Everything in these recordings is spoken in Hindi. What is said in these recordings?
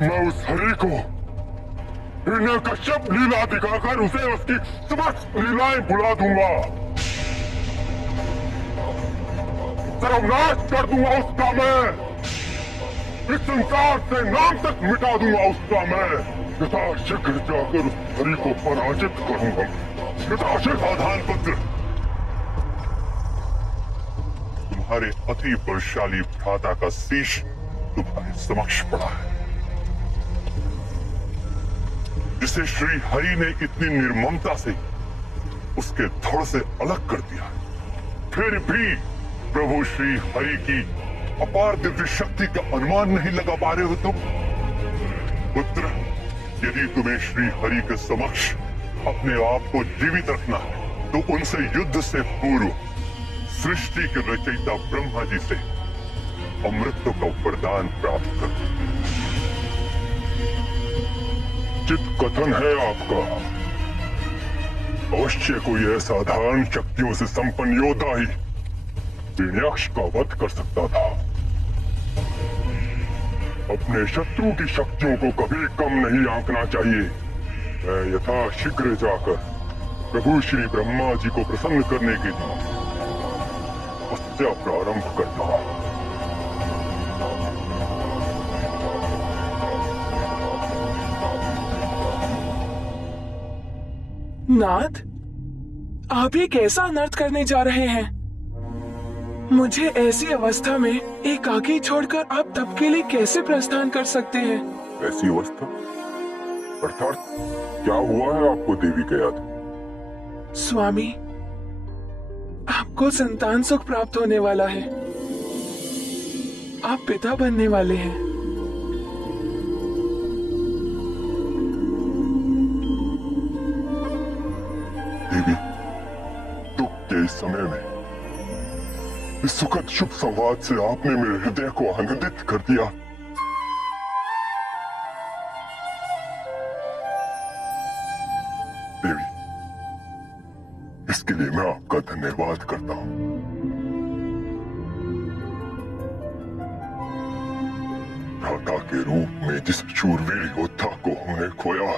मैं उस हरि को हिरण्य कश्यप लीला दिखाकर उसे उसकी समस्त लीलाएं भुला दूंगा। सर्वनाश कर दूंगा उसका मैं। इस संसार से नाम तक मिटा दूंगा उसका मैं। यथाशीघ्र जाकर उस हरि को पराजित करूंगा। यथाशीघ्र आधान पत्र। तुम्हारे अति बलशाली भ्राता का शीश तुम्हारे समक्ष पड़ा है, जिसे श्री हरि ने इतनी निर्ममता से उसके धड़ से अलग कर दिया। फिर भी प्रभु श्री हरि की अपार दिव्य शक्ति का अनुमान नहीं लगा पा रहे हो तुम। पुत्र, यदि तुम्हें श्री हरि के समक्ष अपने आप को जीवित रखना है तो उनसे युद्ध से पूर्व सृष्टि के रचयिता ब्रह्मा जी से अमृत का वरदान प्राप्त करो। चित कथन है आपका। अवश्य कोई असाधारण शक्तियों से संपन्न योद्धा ही हिरण्याक्ष का वध कर सकता था। अपने शत्रु की शक्तियों को कभी कम नहीं आंकना चाहिए। मैं यथाशीघ्र जाकर प्रभु श्री ब्रह्मा जी को प्रसन्न करने के लिए तपस्या प्रारंभ करता हूं। नाथ, आप ये कैसा अनर्थ करने जा रहे हैं? मुझे ऐसी अवस्था में एकाकी छोड़कर आप तप के लिए कैसे प्रस्थान कर सकते हैं? ऐसी अवस्था अर्थात क्या हुआ है आपको देवी के याद? स्वामी, आपको संतान सुख प्राप्त होने वाला है। आप पिता बनने वाले हैं। देवी, दुख के इस समय में इस सुखद शुभ संवाद से आपने मेरे हृदय को आनंदित कर दिया। देवी, इसके लिए मैं आपका धन्यवाद करता हूं। भ्राता के रूप में जिस शूरवीर योद्धा को हमने खोया,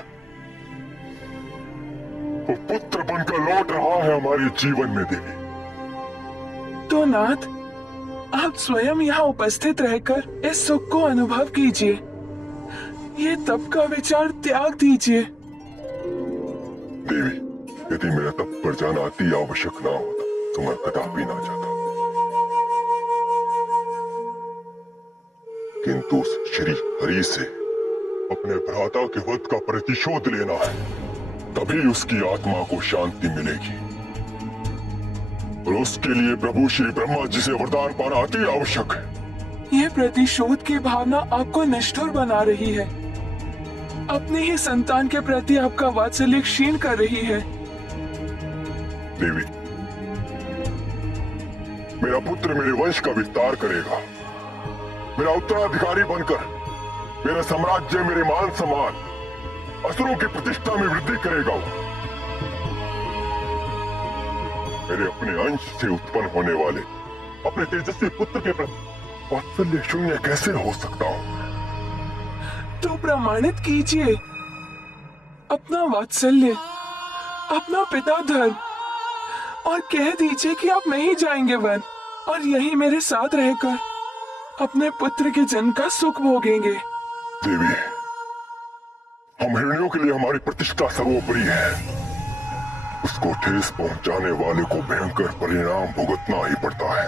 वो पुत्र बनकर लौट रहा है हमारे जीवन में। देवी, तो नाथ, आप स्वयं यहाँ उपस्थित रहकर इस सुख को अनुभव कीजिए। ये तप का विचार त्याग दीजिए। देवी, यदि मेरा तप पर जाना अति आवश्यक ना होता तो मैं कदापि ना जाता, किंतु उस श्री हरि से अपने भ्राता के वध का प्रतिशोध लेना है, तभी उसकी आत्मा को शांति मिलेगी। और उसके लिए प्रभु श्री ब्रह्मा जी से वरदान पाना अति आवश्यक है। ये प्रतिशोध की भावना आपको निष्ठुर बना रही है। अपने ही संतान के प्रति आपका वात्सल्य क्षीण कर रही है। देवी, मेरा पुत्र मेरे वंश का विस्तार करेगा। मेरा उत्तराधिकारी बनकर मेरा साम्राज्य, मेरे मान सम्मान, असुरों की प्रतिष्ठा में वृद्धि करेगा। मेरे अपने अंश से उत्पन्न होने वाले अपने तेजस्वी पुत्र के प्रति वात्सल्य शून्य कैसे हो सकता हूं? तो प्रमाणित कीजिए अपना वात्सल्य, अपना पिता धर्म, और कह दीजिए कि आप नहीं जाएंगे वन, और यही मेरे साथ रहकर अपने पुत्र के जन्म का सुख भोगेंगे। देवी, हम हिरण्यों के लिए हमारी प्रतिष्ठा सर्वोपरि है। उसको ठेस पहुंचाने वाले को भयंकर परिणाम भुगतना ही पड़ता है।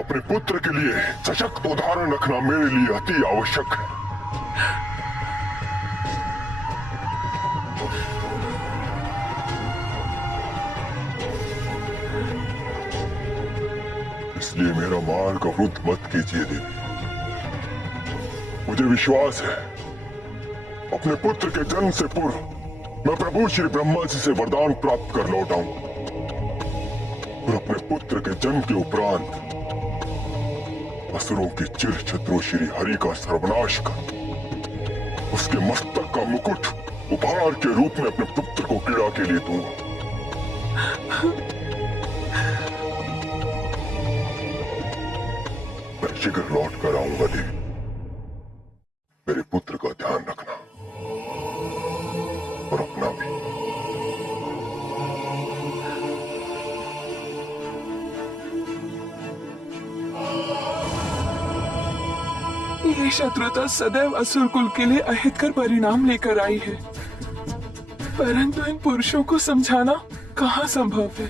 अपने पुत्र के लिए सशक्त उदाहरण रखना मेरे लिए अति आवश्यक है। इसलिए मेरा मार्ग अवरुद्ध मत कीजिए देवी। मुझे विश्वास है अपने पुत्र के जन्म से पूर्व मैं प्रभु श्री ब्रह्मा जी से वरदान प्राप्त कर लौटाऊं, और अपने पुत्र के जन्म के उपरांत असुरों के चिर शत्रु श्री हरि का सर्वनाश कर उसके मस्तक का मुकुट उपहार के रूप में अपने पुत्र को पीड़ा के लिए दूंगा। मैं शीघ्र लौट कर आऊंगा देवी। मेरे पुत्र का ध्यान ये शत्रुता सदैव असुर कुल के लिए अहितकर परिणाम लेकर आई है, परंतु इन पुरुषों को समझाना कहाँ संभव है।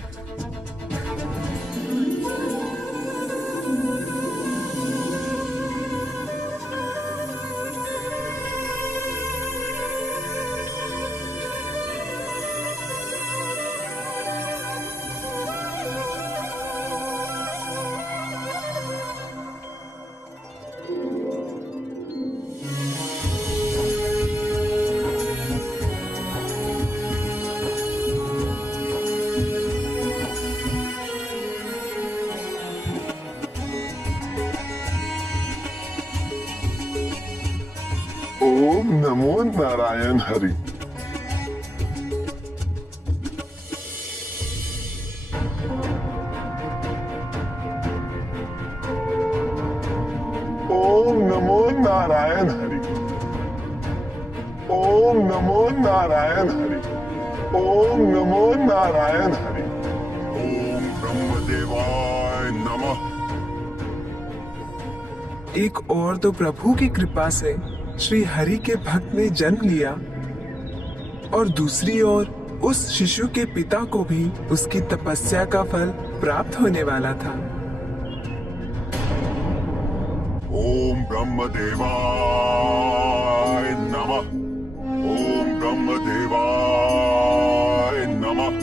ओम नमो नारायण हरि। ओम नमो नारायण हरि। ओम नमो नारायण हरि। ओम नमो नारायण हरि। ओम ब्रह्मदेवाय नमः। एक और तो प्रभु की कृपा से श्री हरि के भक्त ने जन्म लिया, और दूसरी ओर उस शिशु के पिता को भी उसकी तपस्या का फल प्राप्त होने वाला था। ओम ब्रह्मदेवाय नमः। ओम ब्रह्मदेवाय नमः।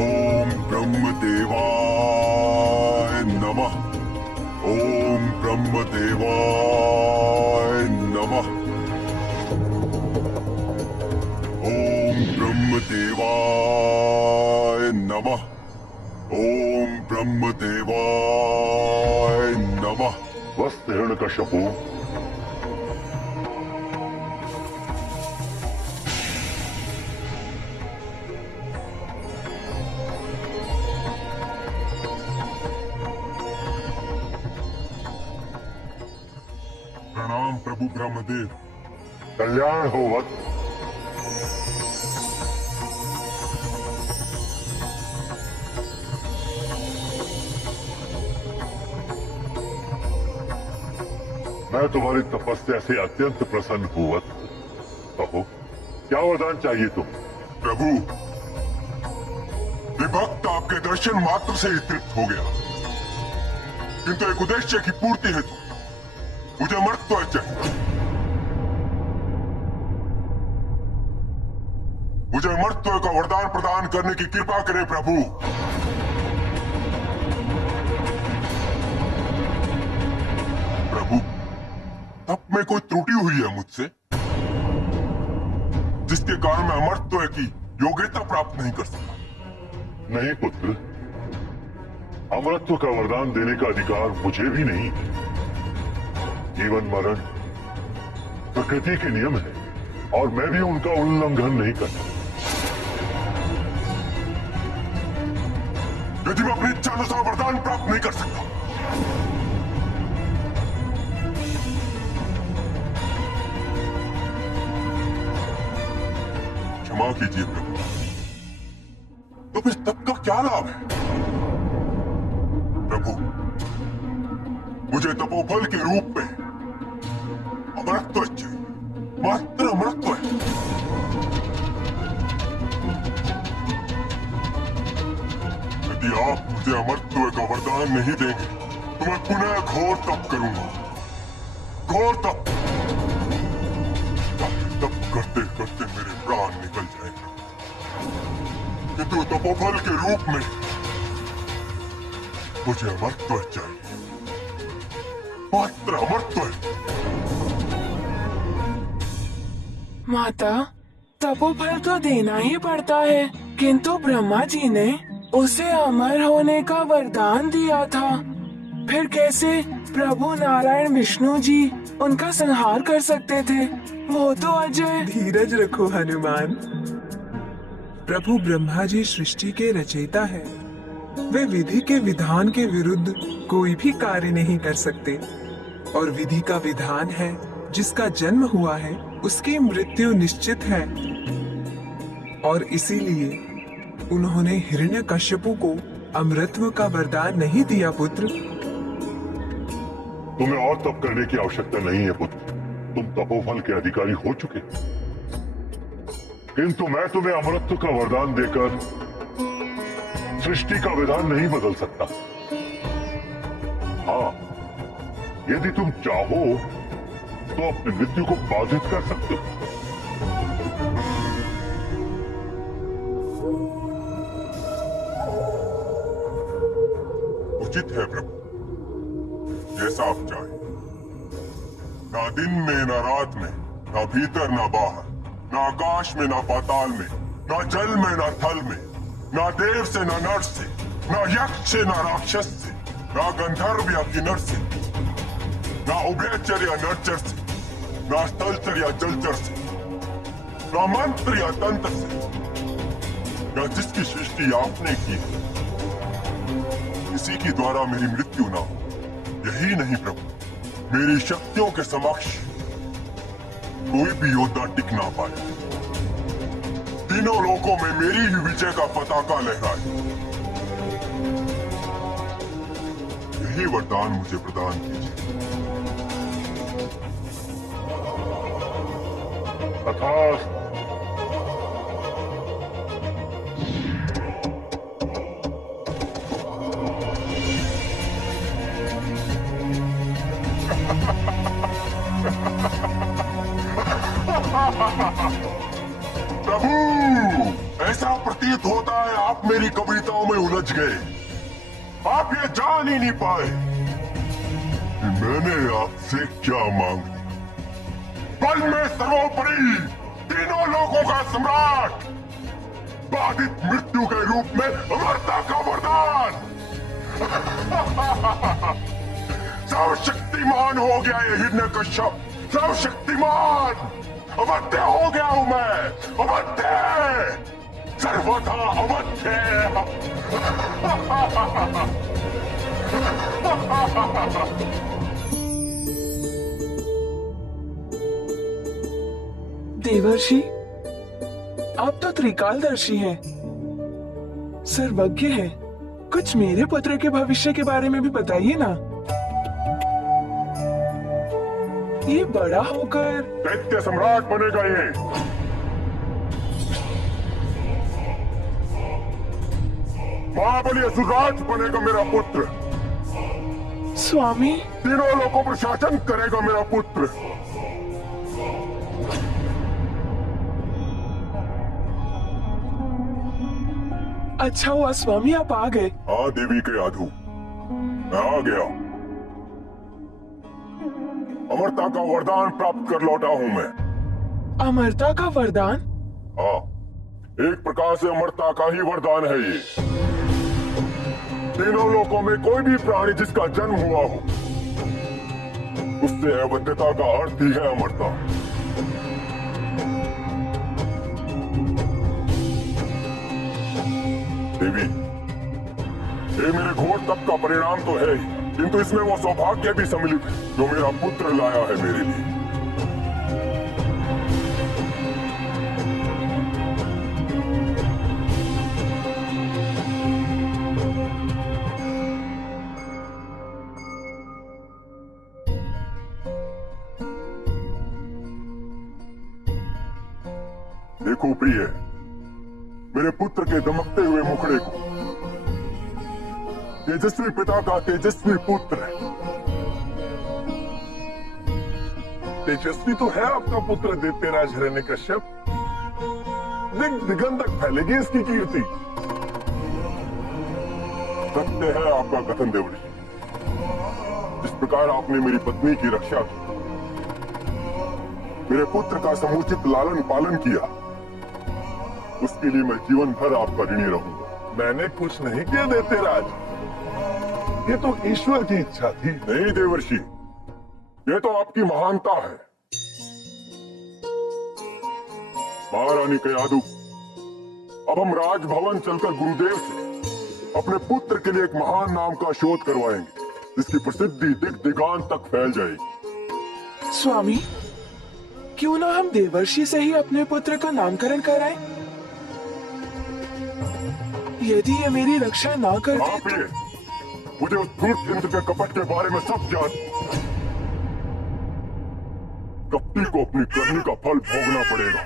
ओम ब्रह्मदेवाय नमः। ओम ब्रह्मदेवाय नमः। ओम ब्रह्मदेवाय नमः। ओम ब्रह्मदेवाय नमः। वस्त हिरण्यकश्यपु, प्रणाम प्रभु ब्रह्मदेव। कल्याण हो वत्स। मैं तुम्हारी तपस्या से अत्यंत प्रसन्न हूं वत्स। कहो, क्या वरदान चाहिए तुम? प्रभु, ये भक्त आपके दर्शन मात्र से ही तृप्त हो गया, किंतु एक उद्देश्य की पूर्ति हेतु मुझे मृत्यु चाहिए। मुझे मृत्यु का वरदान प्रदान करने की कृपा करें प्रभु। प्रभु, तप में कोई त्रुटि हुई है मुझसे, जिसके कारण मैं अमरत्व की योग्यता प्राप्त नहीं कर सका। नहीं पुत्र, अमरत्व का वरदान देने का अधिकार मुझे भी नहीं। जीवन मरण प्रकृति के नियम है, और मैं भी उनका उल्लंघन नहीं करता। यदि मैं अपनी इच्छा अनुसार वरदान प्राप्त नहीं कर सकता, क्षमा कीजिए प्रभु। तो इस तप का क्या लाभ है? प्रभु, मुझे तपोफल के रूप में अमरत्व चाहिए, मात्र अमरत्व है। यदि आप मुझे अमरत्व का वरदान नहीं देंगे तो मैं पुनः घोर तप करूंगा। घोर तप। तप करते करते मेरे प्राण निकल जाएंगे, किंतु तपोफल के रूप में मुझे अमरत्व चाहिए, मात्र अमरत्व है। माता, तपोफल तो देना ही पड़ता है, किंतु ब्रह्मा जी ने उसे अमर होने का वरदान दिया था। फिर कैसे प्रभु नारायण विष्णु जी उनका संहार कर सकते थे? वो तो अजय। धीरज रखो हनुमान। प्रभु ब्रह्मा जी सृष्टि के रचयिता है। वे विधि के विधान के विरुद्ध कोई भी कार्य नहीं कर सकते, और विधि का विधान है जिसका जन्म हुआ है उसकी मृत्यु निश्चित है। और इसीलिए उन्होंने हिरण्यकश्यपु को अमृतत्व का वरदान नहीं दिया पुत्र। तुम्हें और तप करने की आवश्यकता नहीं है पुत्र, तुम तपोफल के अधिकारी हो चुके। किंतु मैं तुम्हें अमरत्व का वरदान देकर सृष्टि का विधान नहीं बदल सकता। हाँ, यदि तुम चाहो तो अपनी मृत्यु को बाधित कर सकते हो। उचित है प्रभु, जैसा आप चाहे। ना दिन में ना रात में, ना भीतर ना बाहर, ना आकाश में ना पाताल में, ना जल में ना थल में, ना देव से ना नर से, ना यक्ष से ना राक्षस से, ना गंधर्व या किन्नर से, ना उभयचर या नरचर से, ना स्थलचर या जलचर से, ना मंत्र या तंत्र से, ना जिसकी सृष्टि आपने की है किसी के द्वारा मेरी मृत्यु ना हो। यही नहीं प्रभु, मेरी शक्तियों के समक्ष कोई भी योद्धा टिक ना पाए। तीनों लोकों में मेरी ही विजय का पताका लहराए। यही वरदान मुझे प्रदान कीजिए। तथास्तु। प्रभु, ऐसा प्रतीत होता है आप मेरी कविताओं में उलझ गए। आप ये जान ही नहीं पाए कि मैंने आपसे क्या मांग लिया। बल में सर्वोपरि, तीनों लोगों का सम्राट, बाधित मृत्यु के रूप में अमरता का वरदान। सर्वशक्तिमान हो गया ये हिरण्यकश्यप, सर्वशक्तिमान। अवध्य हो गया हूं मैं, अवध्य, सर्वथा अवध्य। देवर्षि, आप तो त्रिकालदर्शी हैं, सर्वज्ञ हैं। कुछ मेरे पुत्र के भविष्य के बारे में भी बताइए ना। ये बड़ा होकर दैत्य सम्राट बनेगा ये। महाबली असुरराज बनेगा मेरा पुत्र। स्वामी, तीनों लोगों पर शासन करेगा मेरा पुत्र। अच्छा हुआ स्वामी आप आ गए। हाँ देवी के यादू, मैं आ गया। अमरता का वरदान प्राप्त कर लौटा हूं मैं। अमरता का वरदान? हाँ, एक प्रकार से अमरता का ही वरदान है ये। तीनों लोकों में कोई भी प्राणी जिसका जन्म हुआ हो, उससे अवध्यता का अर्थ ही है अमरता। देवी, ये मेरे घोर तप का परिणाम तो है ही, किंतु इसमें वो सौभाग्य भी सम्मिलित है जो मेरा पुत्र लाया है मेरे लिए। देखो प्रिय, मेरे पुत्र के दमकते हुए मुखड़े को। तेजस्वी पिता का तेजस्वी पुत्र है। तेजस्वी तो है आपका पुत्र दैत्यराज हिरण्यकश्यप। दिगंधक फैलेगी इसकी कीर्ति। सत्य है आपका कथन देवऋषि। जिस प्रकार आपने मेरी पत्नी की रक्षा की, मेरे पुत्र का समुचित लालन पालन किया, उसके लिए मैं जीवन भर आपका ऋणी रहूंगा। मैंने कुछ नहीं किया दैत्यराज, ये तो ईश्वर की इच्छा थी। नहीं देवर्षि, ये तो आपकी महानता है। महारानी कयादु, अब हम राजभवन चलकर गुरुदेव से अपने पुत्र के लिए एक महान नाम का शोध करवाएंगे, जिसकी प्रसिद्धि दिग दिगांत तक फैल जाएगी। स्वामी, क्यों ना हम देवर्षि से ही अपने पुत्र का नामकरण कराएं? यदि ये मेरी रक्षा ना करते आप ये मुझे उस धूर्त इंद्र के कपट के बारे में सब ज्ञान। कपटी को अपनी करनी का फल भोगना पड़ेगा।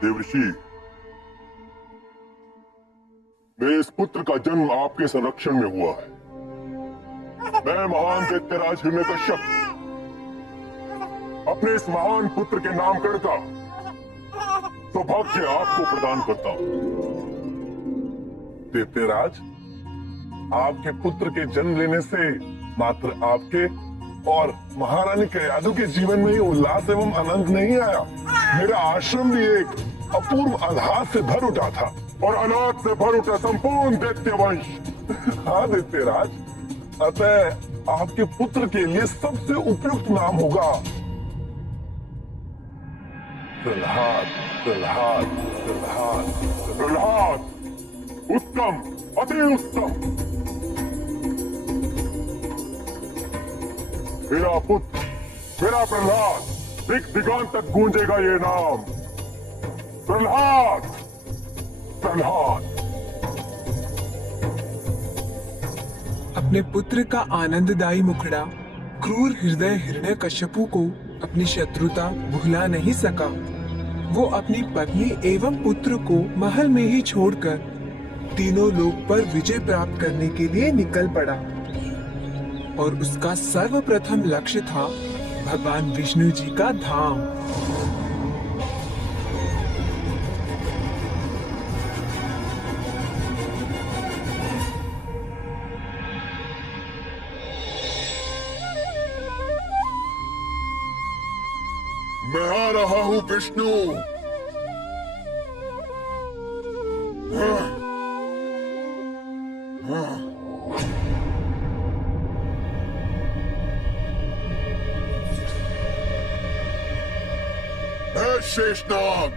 देवऋषि, मेरे इस पुत्र का जन्म आपके संरक्षण में हुआ है। मैं महान दैत्यराज हिरण्यकश्यप अपने इस महान पुत्र के नामकरण का सौभाग्य आपको प्रदान करता हूं। दैत्यराज, आपके पुत्र के जन्म लेने से मात्र आपके और महारानी कयादु के जीवन में ही उल्लास एवं आनंद नहीं आया, मेरा आश्रम भी एक अपूर्व आह्लाद से भर उठा था। और अनाथ से भर उठा संपूर्ण दैत्यवंश। हाँ दैत्यराज, अतः आपके पुत्र के लिए सबसे उपयुक्त नाम होगा प्रहलाद। प्रहलाद, प्रहलाद, प्रहलाद, उत्तम, अति उत्तम। मेरा पुत्र, मेरा प्रहलाद, दिग दिगांत तक गूंजेगा ये नाम। प्रहलाद, प्रहलाद। अपने पुत्र का आनंददायी मुखड़ा क्रूर हृदय हिरण्यकश्यपु को अपनी शत्रुता भुला नहीं सका। वो अपनी पत्नी एवं पुत्र को महल में ही छोड़कर तीनों लोक पर विजय प्राप्त करने के लिए निकल पड़ा और उसका सर्वप्रथम लक्ष्य था भगवान विष्णु जी का धाम। मैं आ रहा हूं विष्णु। शेषनाग,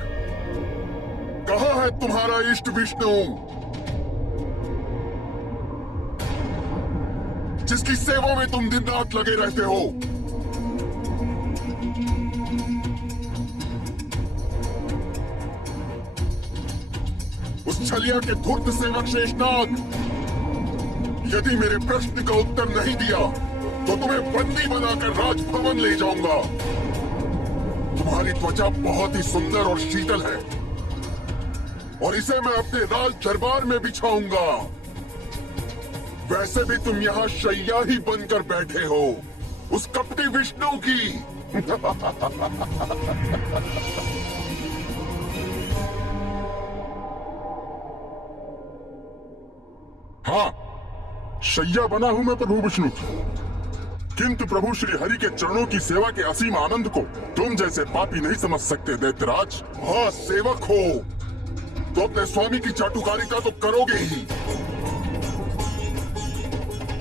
कहाँ है तुम्हारा इष्ट विष्णु, जिसकी सेवा में तुम दिन रात लगे रहते हो? उस छलिया के धूर्त सेवक शेषनाग, यदि मेरे प्रश्न का उत्तर नहीं दिया तो तुम्हें बंदी बनाकर राजभवन ले जाऊंगा। तुम्हारी त्वचा बहुत ही सुंदर और शीतल है और इसे मैं अपने राज दरबार में बिछाऊंगा। वैसे भी तुम यहाँ शैया ही बनकर बैठे हो उस कपटी विष्णु की। हाँ, शैया बना हूं मैं प्रभु विष्णु की, किंतु प्रभु श्री हरि के चरणों की सेवा के असीम आनंद को तुम जैसे पापी नहीं समझ सकते दैत्यराज। हाँ, सेवक हो तो अपने स्वामी की चाटुकारिता तो करोगे ही।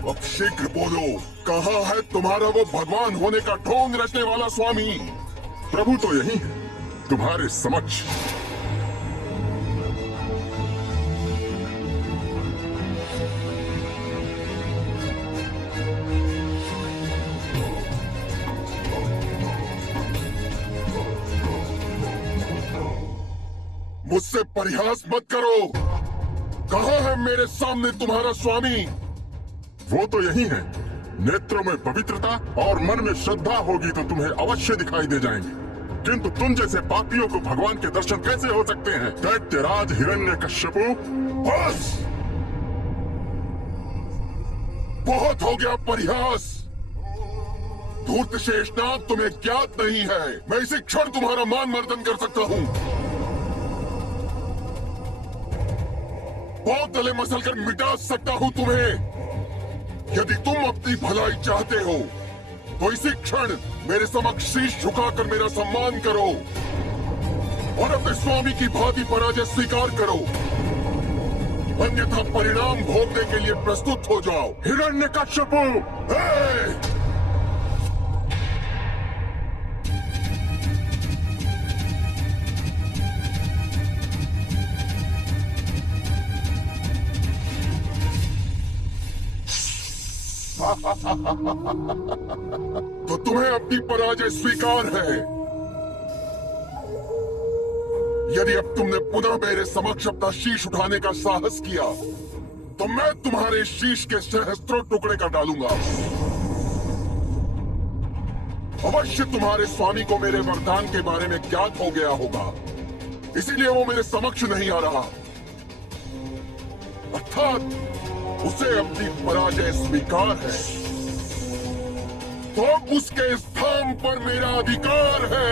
अब शीघ्र बोलो, कहाँ है तुम्हारा वो भगवान होने का ढोंग रचने वाला स्वामी? प्रभु तो यही है, तुम्हारे समक्ष। मुझसे परिहास मत करो। कहाँ है मेरे सामने तुम्हारा स्वामी? वो तो यही है। नेत्रों में पवित्रता और मन में श्रद्धा होगी तो तुम्हें अवश्य दिखाई दे जाएंगे, किंतु तुम जैसे पापियों को भगवान के दर्शन कैसे हो सकते हैं? दैत्यराज हिरण्यकश्यपु, बस बहुत हो गया परिहास। धूर्त शेषनाग, तुम्हें ज्ञात नहीं है, मैं इसी क्षण तुम्हारा मान मर्दन कर सकता हूँ। बहुत तले मसल कर मिटा सकता हूँ तुम्हें। यदि तुम अपनी भलाई चाहते हो तो इसी क्षण मेरे समक्ष शीश झुकाकर मेरा सम्मान करो और अपने स्वामी की भांति पराजय स्वीकार करो, अन्यथा परिणाम भोगने के लिए प्रस्तुत हो जाओ। हिरण्यकश्यपु, तो तुम्हें अपनी पराजय स्वीकार है। यदि अब तुमने पुनः मेरे समक्ष अपना शीश उठाने का साहस किया तो मैं तुम्हारे शीश के सहस्त्रों टुकड़े कर डालूंगा। अवश्य तुम्हारे स्वामी को मेरे वरदान के बारे में ज्ञात हो गया होगा, इसीलिए वो मेरे समक्ष नहीं आ रहा। अर्थात उसे अपनी पराजय स्वीकार है, तो अब उसके स्थान पर मेरा अधिकार है।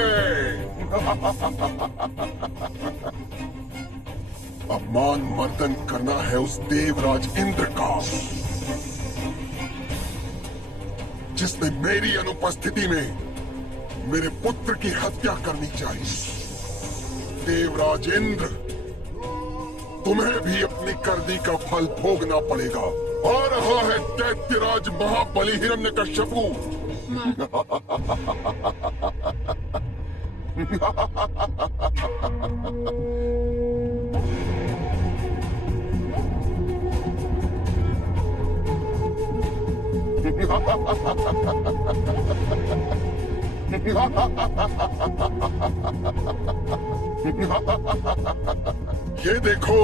अपमान मर्दन करना है उस देवराज इंद्र का, जिसने मेरी अनुपस्थिति में मेरे पुत्र की हत्या करनी चाहिए। देवराज इंद्र, तुम्हें भी अपनी करनी का फल भोगना पड़ेगा। आ रहा है दैत्यराज महाबली हिरण्यकश्यपु। ये देखो,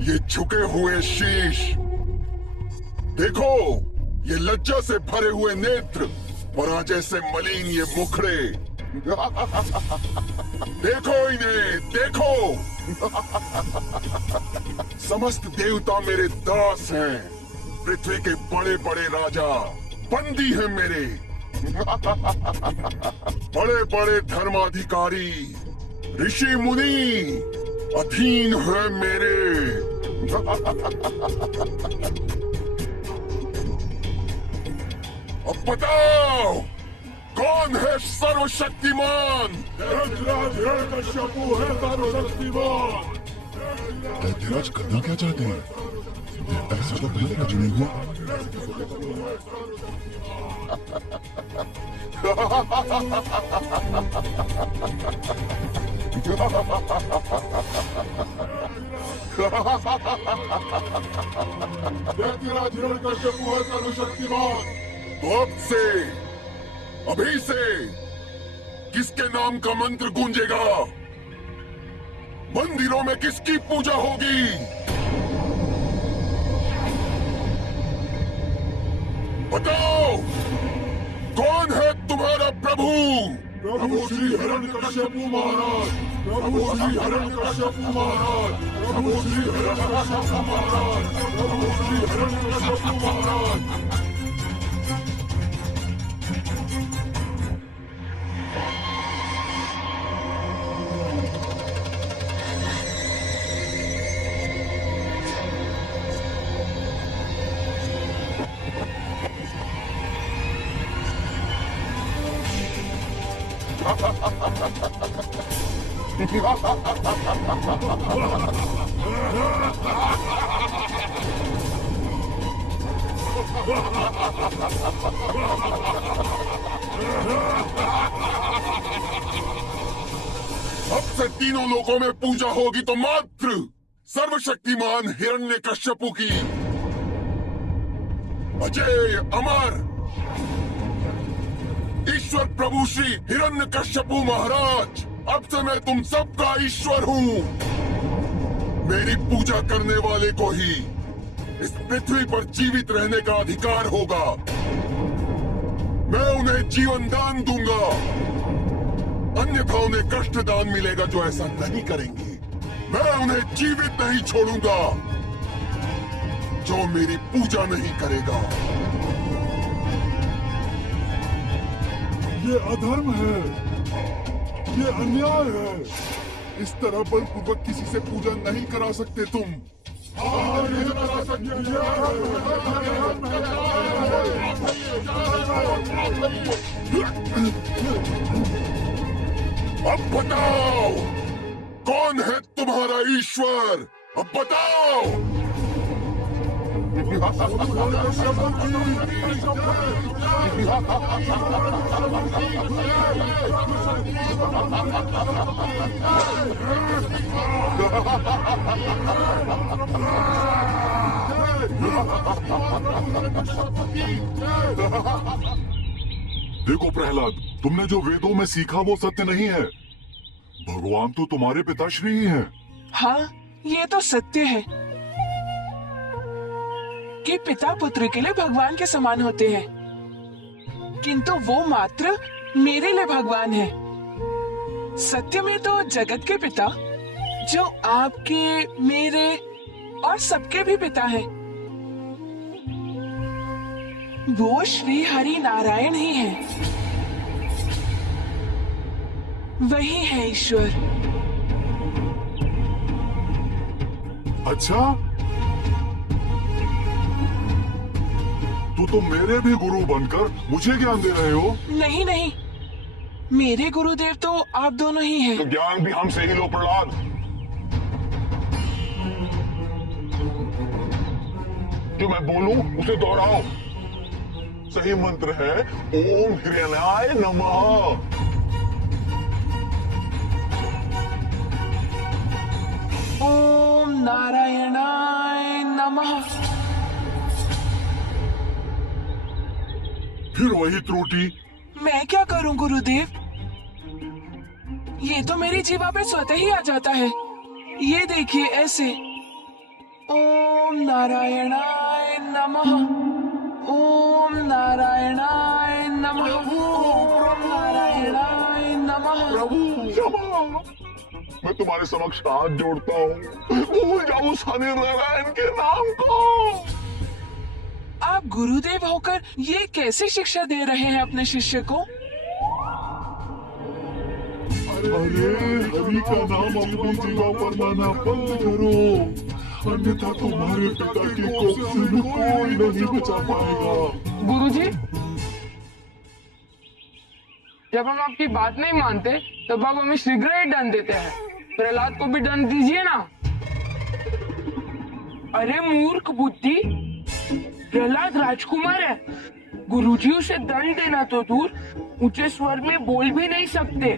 ये झुके हुए शीश, देखो ये लज्जा से भरे हुए नेत्र, पराजय से मलिन ये मुखड़े, देखो इन्हें, देखो। समस्त देवता मेरे दास हैं, पृथ्वी के बड़े बड़े राजा बंदी हैं मेरे, बड़े बड़े धर्माधिकारी ऋषि मुनि अधीन है मेरे। अब बताओ, कौन है सर्वशक्तिमान? हिरण्यकश्यपु है सर्वशक्तिमान। दैत्यराज करना क्या चाहते हैं? ऐसा तो पहले कभी नहीं हुआ। दैत्यराज हिरण्यकश्यपु है सर्वशक्तिमान। तो अब से, अभी से किसके नाम का मंत्र गूंजेगा? मंदिरों में किसकी पूजा होगी? बताओ, कौन है तुम्हारा प्रभु? प्रभु श्री हिरण्यकश्यपु महाराज, प्रभु श्री हिरण्यकश्यपु महाराज, प्रभु श्री हिरण्यकश्यपु महाराज, प्रभु श्री हिरण्यकश्यपु महाराज। अब से तीनों लोकों में पूजा होगी तो मात्र सर्वशक्तिमान हिरण्यकश्यपु की। अजय अमर ईश्वर प्रभु श्री हिरण्यकश्यपु महाराज, अब से मैं तुम सबका ईश्वर हूँ। मेरी पूजा करने वाले को ही इस पृथ्वी पर जीवित रहने का अधिकार होगा। मैं उन्हें जीवन दान दूंगा, अन्यथा उन्हें कष्ट दान मिलेगा जो ऐसा नहीं करेंगे। मैं उन्हें जीवित नहीं छोड़ूंगा जो मेरी पूजा नहीं करेगा। ये अधर्म है, ये अन्याय है। इस तरह बलपूर्वक किसी से पूजा नहीं करा सकते तुम। अब बताओ, कौन है तुम्हारा ईश्वर? अब बताओ। देखो प्रहलाद, तुमने जो वेदों में सीखा वो सत्य नहीं है। भगवान तो तुम्हारे पिताश्री ही हैं। हाँ, ये तो सत्य है कि पिता पुत्र के लिए भगवान के समान होते हैं, किंतु वो मात्र मेरे लिए भगवान है। सत्य में तो जगत के पिता, जो आपके, मेरे और सबके भी पिता हैं, वो श्री हरि नारायण ही है। वही है ईश्वर। अच्छा, तो मेरे भी गुरु बनकर मुझे ज्ञान दे रहे हो? नहीं नहीं, मेरे गुरुदेव तो आप दोनों ही हैं। तो ज्ञान भी हमसे ही लो प्रहलाद। जो मैं बोलूं उसे दोहराओ। सही मंत्र है ओम हिरण्याय नमः। ओम नारायणाय नमः। फिर वही त्रुटि। मैं क्या करूं गुरुदेव, ये तो मेरी जीवा पे स्वतः ही आ जाता है। ये देखिए ऐसे, ओम नारायणाय नमः, ओम नारायणाय नमः, ओम नारायणाय नमः। प्रभु क्षमा, मैं तुम्हारे समक्ष हाथ जोड़ता हूँ। भूल जाओ उस हरि नारायण के नाम को। आप गुरुदेव होकर ये कैसे शिक्षा दे रहे हैं अपने शिष्य को? अरे हरि का नाम अपनी जीवा पर लाना बंद करो, अन्यथा तुम्हारे पिता की कोख से कोई नहीं बचा पाएगा। गुरुजी, जब हम आपकी बात नहीं मानते तब आप हमें शीघ्र ही दंड देते हैं। प्रहलाद को भी दंड दीजिए ना। अरे मूर्ख बुद्धि, प्रहलाद राजकुमार है। गुरुजी उसे दंड देना तो दूर, ऊंचे स्वर में बोल भी नहीं सकते।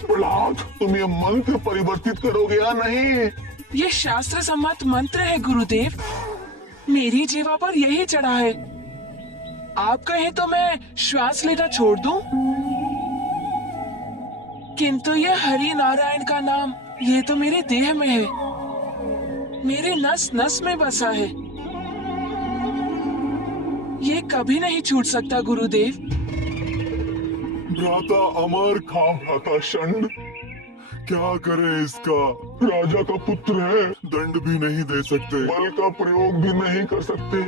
प्रहलाद, तुम ये मंत्र परिवर्तित करोगे या नहीं? ये शास्त्र सम्मत मंत्र है गुरुदेव, मेरी जीवा पर यही चढ़ा है। आप कहें तो मैं श्वास लेना छोड़ दूं, किंतु ये हरि नारायण का नाम, ये तो मेरे देह में है, मेरे नस नस में बसा है। ये कभी नहीं छूट सकता गुरुदेव। भ्राता अमर, हाँ भ्राता षंड, क्या करे इसका? राजा का पुत्र है, दंड भी नहीं दे सकते, बल का प्रयोग भी नहीं कर सकते।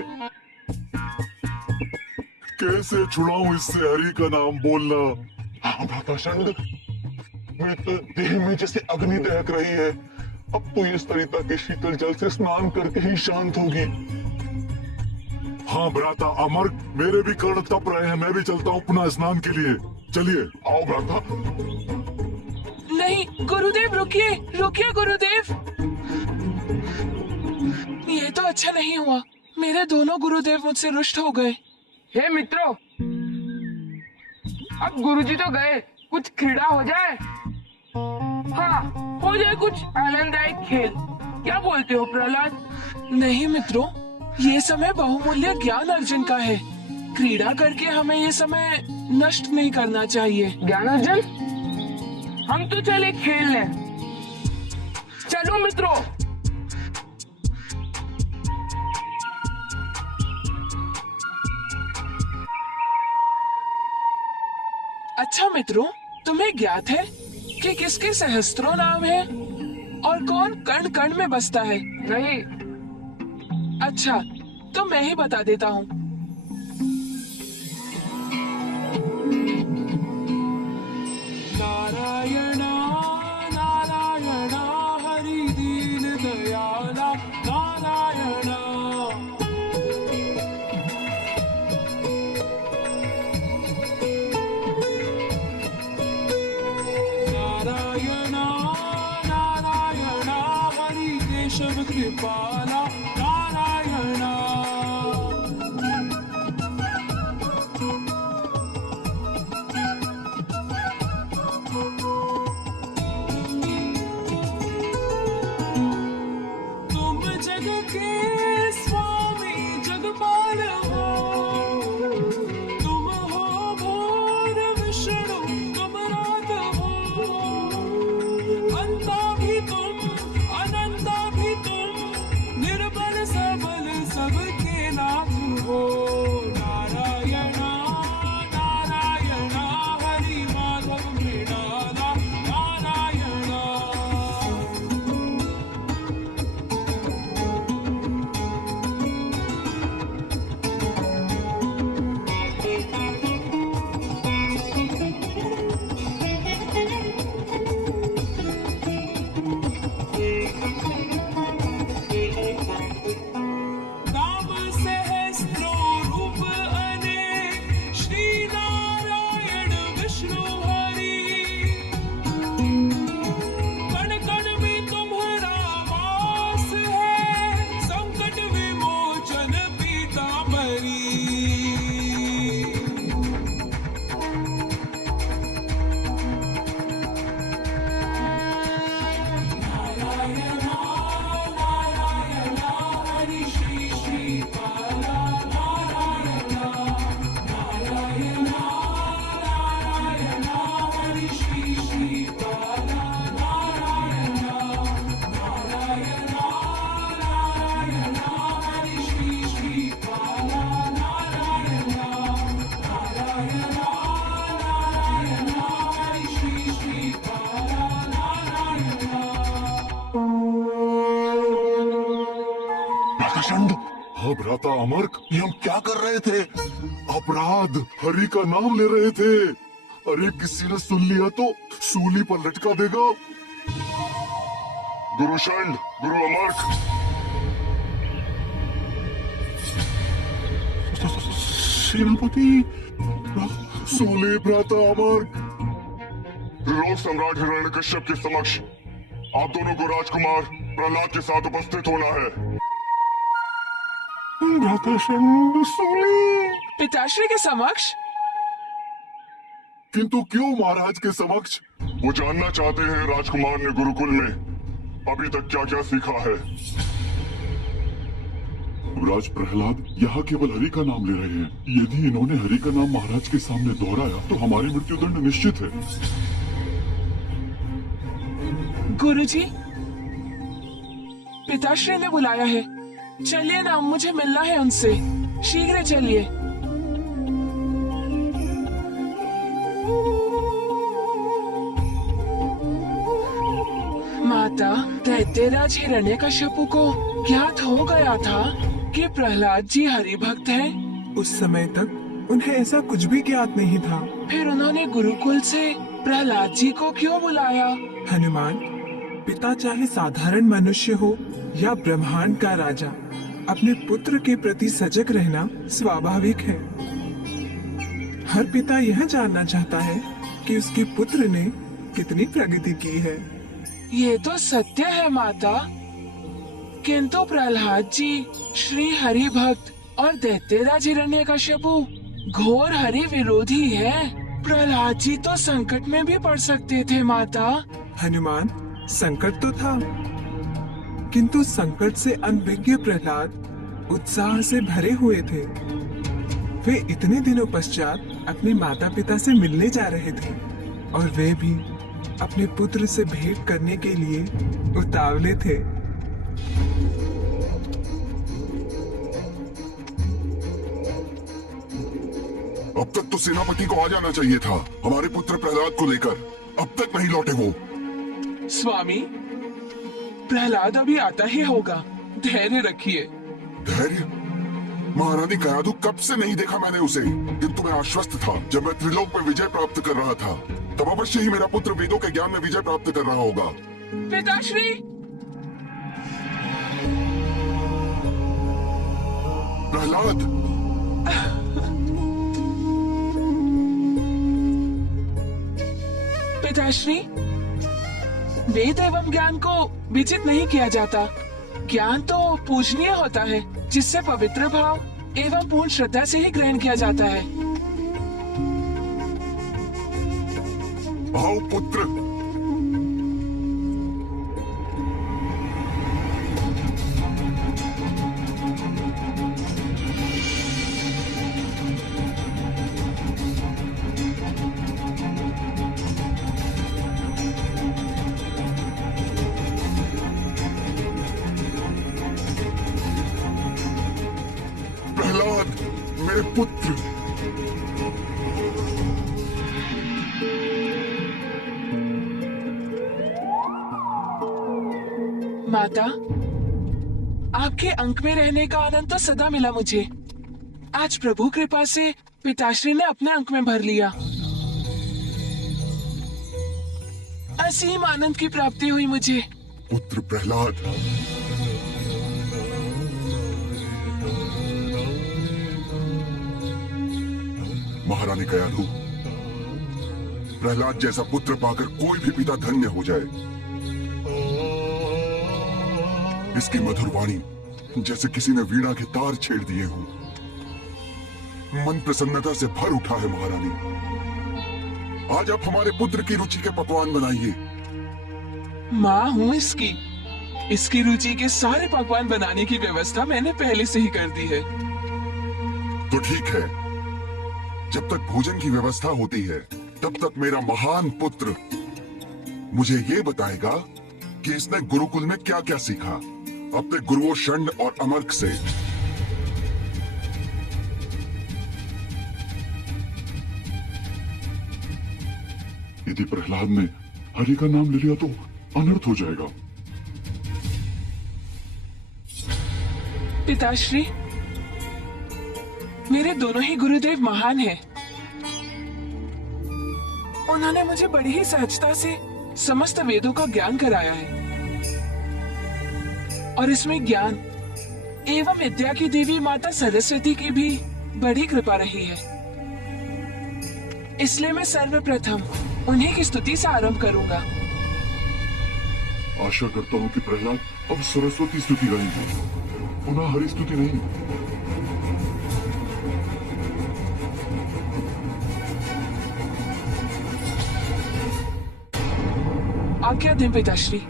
कैसे छुड़ाऊं इससे हरि का नाम बोलना? हाँ भ्राता षंड, मेरे तो देह में जैसे अग्नि दहक रही है। अब तो ये सरिता के शीतल जल से स्नान करके ही शांत होगी। हाँ भ्राता अमर, मेरे भी कर्ण तप रहे हैं, मैं भी चलता हूँ पुनः स्नान के लिए। चलिए। आओ भ्राता। नहीं गुरुदेव, रुकिए रुकिए गुरुदेव, ये तो अच्छा नहीं हुआ। मेरे दोनों गुरुदेव मुझसे रुष्ट हो गए। हे मित्रों, अब गुरुजी तो गए, कुछ क्रीड़ा हो जाए। हाँ, हो जाए कुछ आनंददायक खेल। क्या बोलते हो प्रहलाद? नहीं मित्रों, ये समय बहुमूल्य ज्ञान अर्जन का है। क्रीड़ा करके हमें ये समय नष्ट नहीं करना चाहिए। ज्ञान अर्जन? हम तो चले खेलने। चलो मित्रों। अच्छा मित्रों, तुम्हें ज्ञात है कि किसके सहस्त्रों नाम है और कौन कण कण में बसता है? नहीं। अच्छा, तो मैं ही बता देता हूँ। नारायणा नारायणा हरि दीन दयाला नारायणा। नारायणा नारायणा हरि केशव कृपाला नारायणा। भ्राता अमर्क, ये हम क्या कर रहे थे? अपराध, हरि का नाम ले रहे थे। अरे किसी ने सुन लिया तो सूली पर लटका देगा। गुरु शंड, गुरु अमर्क, सेनापति, सूली भ्राता अमर्क। त्रिलोक सम्राट हिरण्यकश्यप के समक्ष आप दोनों को राजकुमार प्रहलाद के साथ उपस्थित होना है। भ्राता शंड, सूली। पिताश्री के समक्ष? किंतु क्यों महाराज के समक्ष? वो जानना चाहते हैं राजकुमार ने गुरुकुल में अभी तक क्या क्या सीखा है। राज प्रहलाद यहाँ केवल हरि का नाम ले रहे हैं। यदि इन्होंने हरि का नाम महाराज के सामने दोहराया तो हमारी मृत्युदंड निश्चित है। गुरुजी, पिताश्री ने बुलाया है। चलिए ना, मुझे मिलना है उनसे। शीघ्र चलिए। माता, दैत्यराज हिरण्यकश्यपु को ज्ञात हो गया था कि प्रहलाद जी हरि भक्त हैं। उस समय तक उन्हें ऐसा कुछ भी ज्ञात नहीं था। फिर उन्होंने गुरुकुल से प्रहलाद जी को क्यों बुलाया? हनुमान, पिता चाहे साधारण मनुष्य हो या ब्रह्मांड का राजा, अपने पुत्र के प्रति सजग रहना स्वाभाविक है। हर पिता यह जानना चाहता है कि उसके पुत्र ने कितनी प्रगति की है। ये तो सत्य है माता, किंतु प्रहलाद जी श्री हरि भक्त और दैत्यराज हिरण्यकश्यपु घोर हरि विरोधी है। प्रहलाद जी तो संकट में भी पड़ सकते थे माता। हनुमान, संकट तो था, किंतु संकट से अनभिज्ञ प्रहलाद उत्साह से भरे हुए थे। वे इतने दिनों पश्चात अपने माता पिता से मिलने जा रहे थे और वे भी अपने पुत्र से भेंट करने के लिए उतावले थे। अब तक तो सेनापति को आ जाना चाहिए था हमारे पुत्र प्रहलाद को लेकर। अब तक नहीं लौटे वो। स्वामी, प्रहलाद अभी आता ही होगा, धैर्य रखिए। धैर्य? महारानी कयाधु कब से नहीं देखा मैंने उसे, किंतु मैं आश्वस्त था जब मैं त्रिलोक में विजय प्राप्त कर रहा था तब अवश्य ही मेरा पुत्र वेदों के ज्ञान में विजय प्राप्त कर रहा होगा। पिताश्री, प्रहलाद, पिताश्री, वेद एवं ज्ञान को विजित नहीं किया जाता। ज्ञान तो पूजनीय होता है, जिससे पवित्र भाव एवं पूर्ण श्रद्धा से ही ग्रहण किया जाता है। आओ पुत्र। प्रहलाद, मेरे पुत्र। माता, आपके अंक में रहने का आनंद तो सदा मिला मुझे। आज प्रभु कृपा से पिताश्री ने अपने अंक में भर लिया। असीम आनंद की प्राप्ति हुई मुझे। पुत्र प्रहलाद, महारानी कयाधु, प्रहलाद जैसा पुत्र पाकर कोई भी पिता धन्य हो जाए। इसकी मधुर वाणी जैसे किसी ने वीणा के तार छेड़ दिए हों। मन प्रसन्नता से भर उठा है महारानी। आज आप हमारे पुत्र की रुचि के पकवान बनाइए। माँ हूँ इसकी रुचि के सारे पकवान बनाने की व्यवस्था मैंने पहले से ही कर दी है। तो ठीक है, जब तक भोजन की व्यवस्था होती है तब तक मेरा महान पुत्र मुझे ये बताएगा कि इसने गुरुकुल में क्या क्या सीखा अपने गुरुओं शंड और अमर्क से। यदि प्रहलाद ने हरि का नाम ले लिया तो अनर्थ हो जाएगा। पिताश्री, मेरे दोनों ही गुरुदेव महान हैं। उन्होंने मुझे बड़ी ही सहजता से समस्त वेदों का ज्ञान कराया है और इसमें ज्ञान एवं विद्या की देवी माता सरस्वती की भी बड़ी कृपा रही है। इसलिए मैं सर्वप्रथम उन्हीं की स्तुति से आरंभ करूंगा। आशा करता हूँ कि प्रहलाद अब सरस्वती स्तुति गाएंगे, पुनः हरि स्तुति नहीं। आज्ञा दें पिताश्री।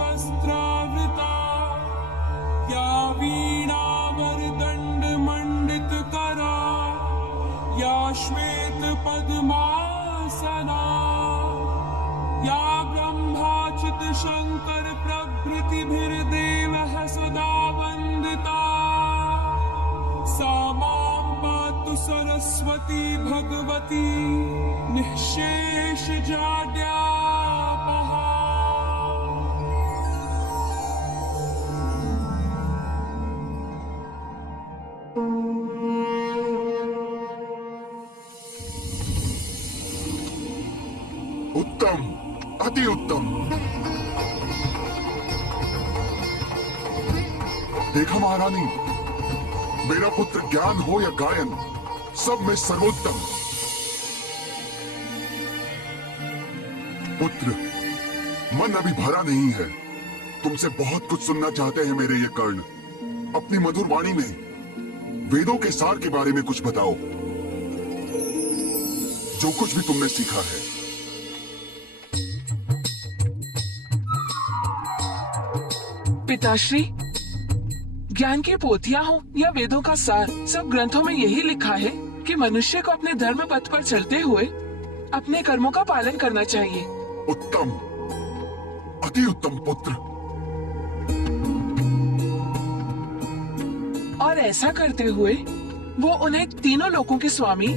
शुभ्रवस्त्रावृता या वीणावरदण्डमण्डितकरा या श्वेतपद्मासना या ब्रह्माच्युत शङ्कर प्रभृतिभिर्देवः सदा वन्दिता सा मां पातु सरस्वती भगवती निःशेषजाड्यापहा। उत्तम, अति उत्तम। देखा महारानी, मेरा पुत्र ज्ञान हो या गायन, सब में सर्वोत्तम। पुत्र, मन अभी भरा नहीं है। तुमसे बहुत कुछ सुनना चाहते हैं मेरे ये कर्ण। अपनी मधुर वाणी में वेदों के सार के बारे में कुछ बताओ, जो कुछ भी तुमने सीखा है। पिताश्री, ज्ञान की पोथियां हो या वेदों का सार, सब ग्रंथों में यही लिखा है कि मनुष्य को अपने धर्म पथ पर चलते हुए अपने कर्मों का पालन करना चाहिए। उत्तम, अति उत्तम पुत्र। और ऐसा करते हुए वो उन्हें तीनों लोकों के स्वामी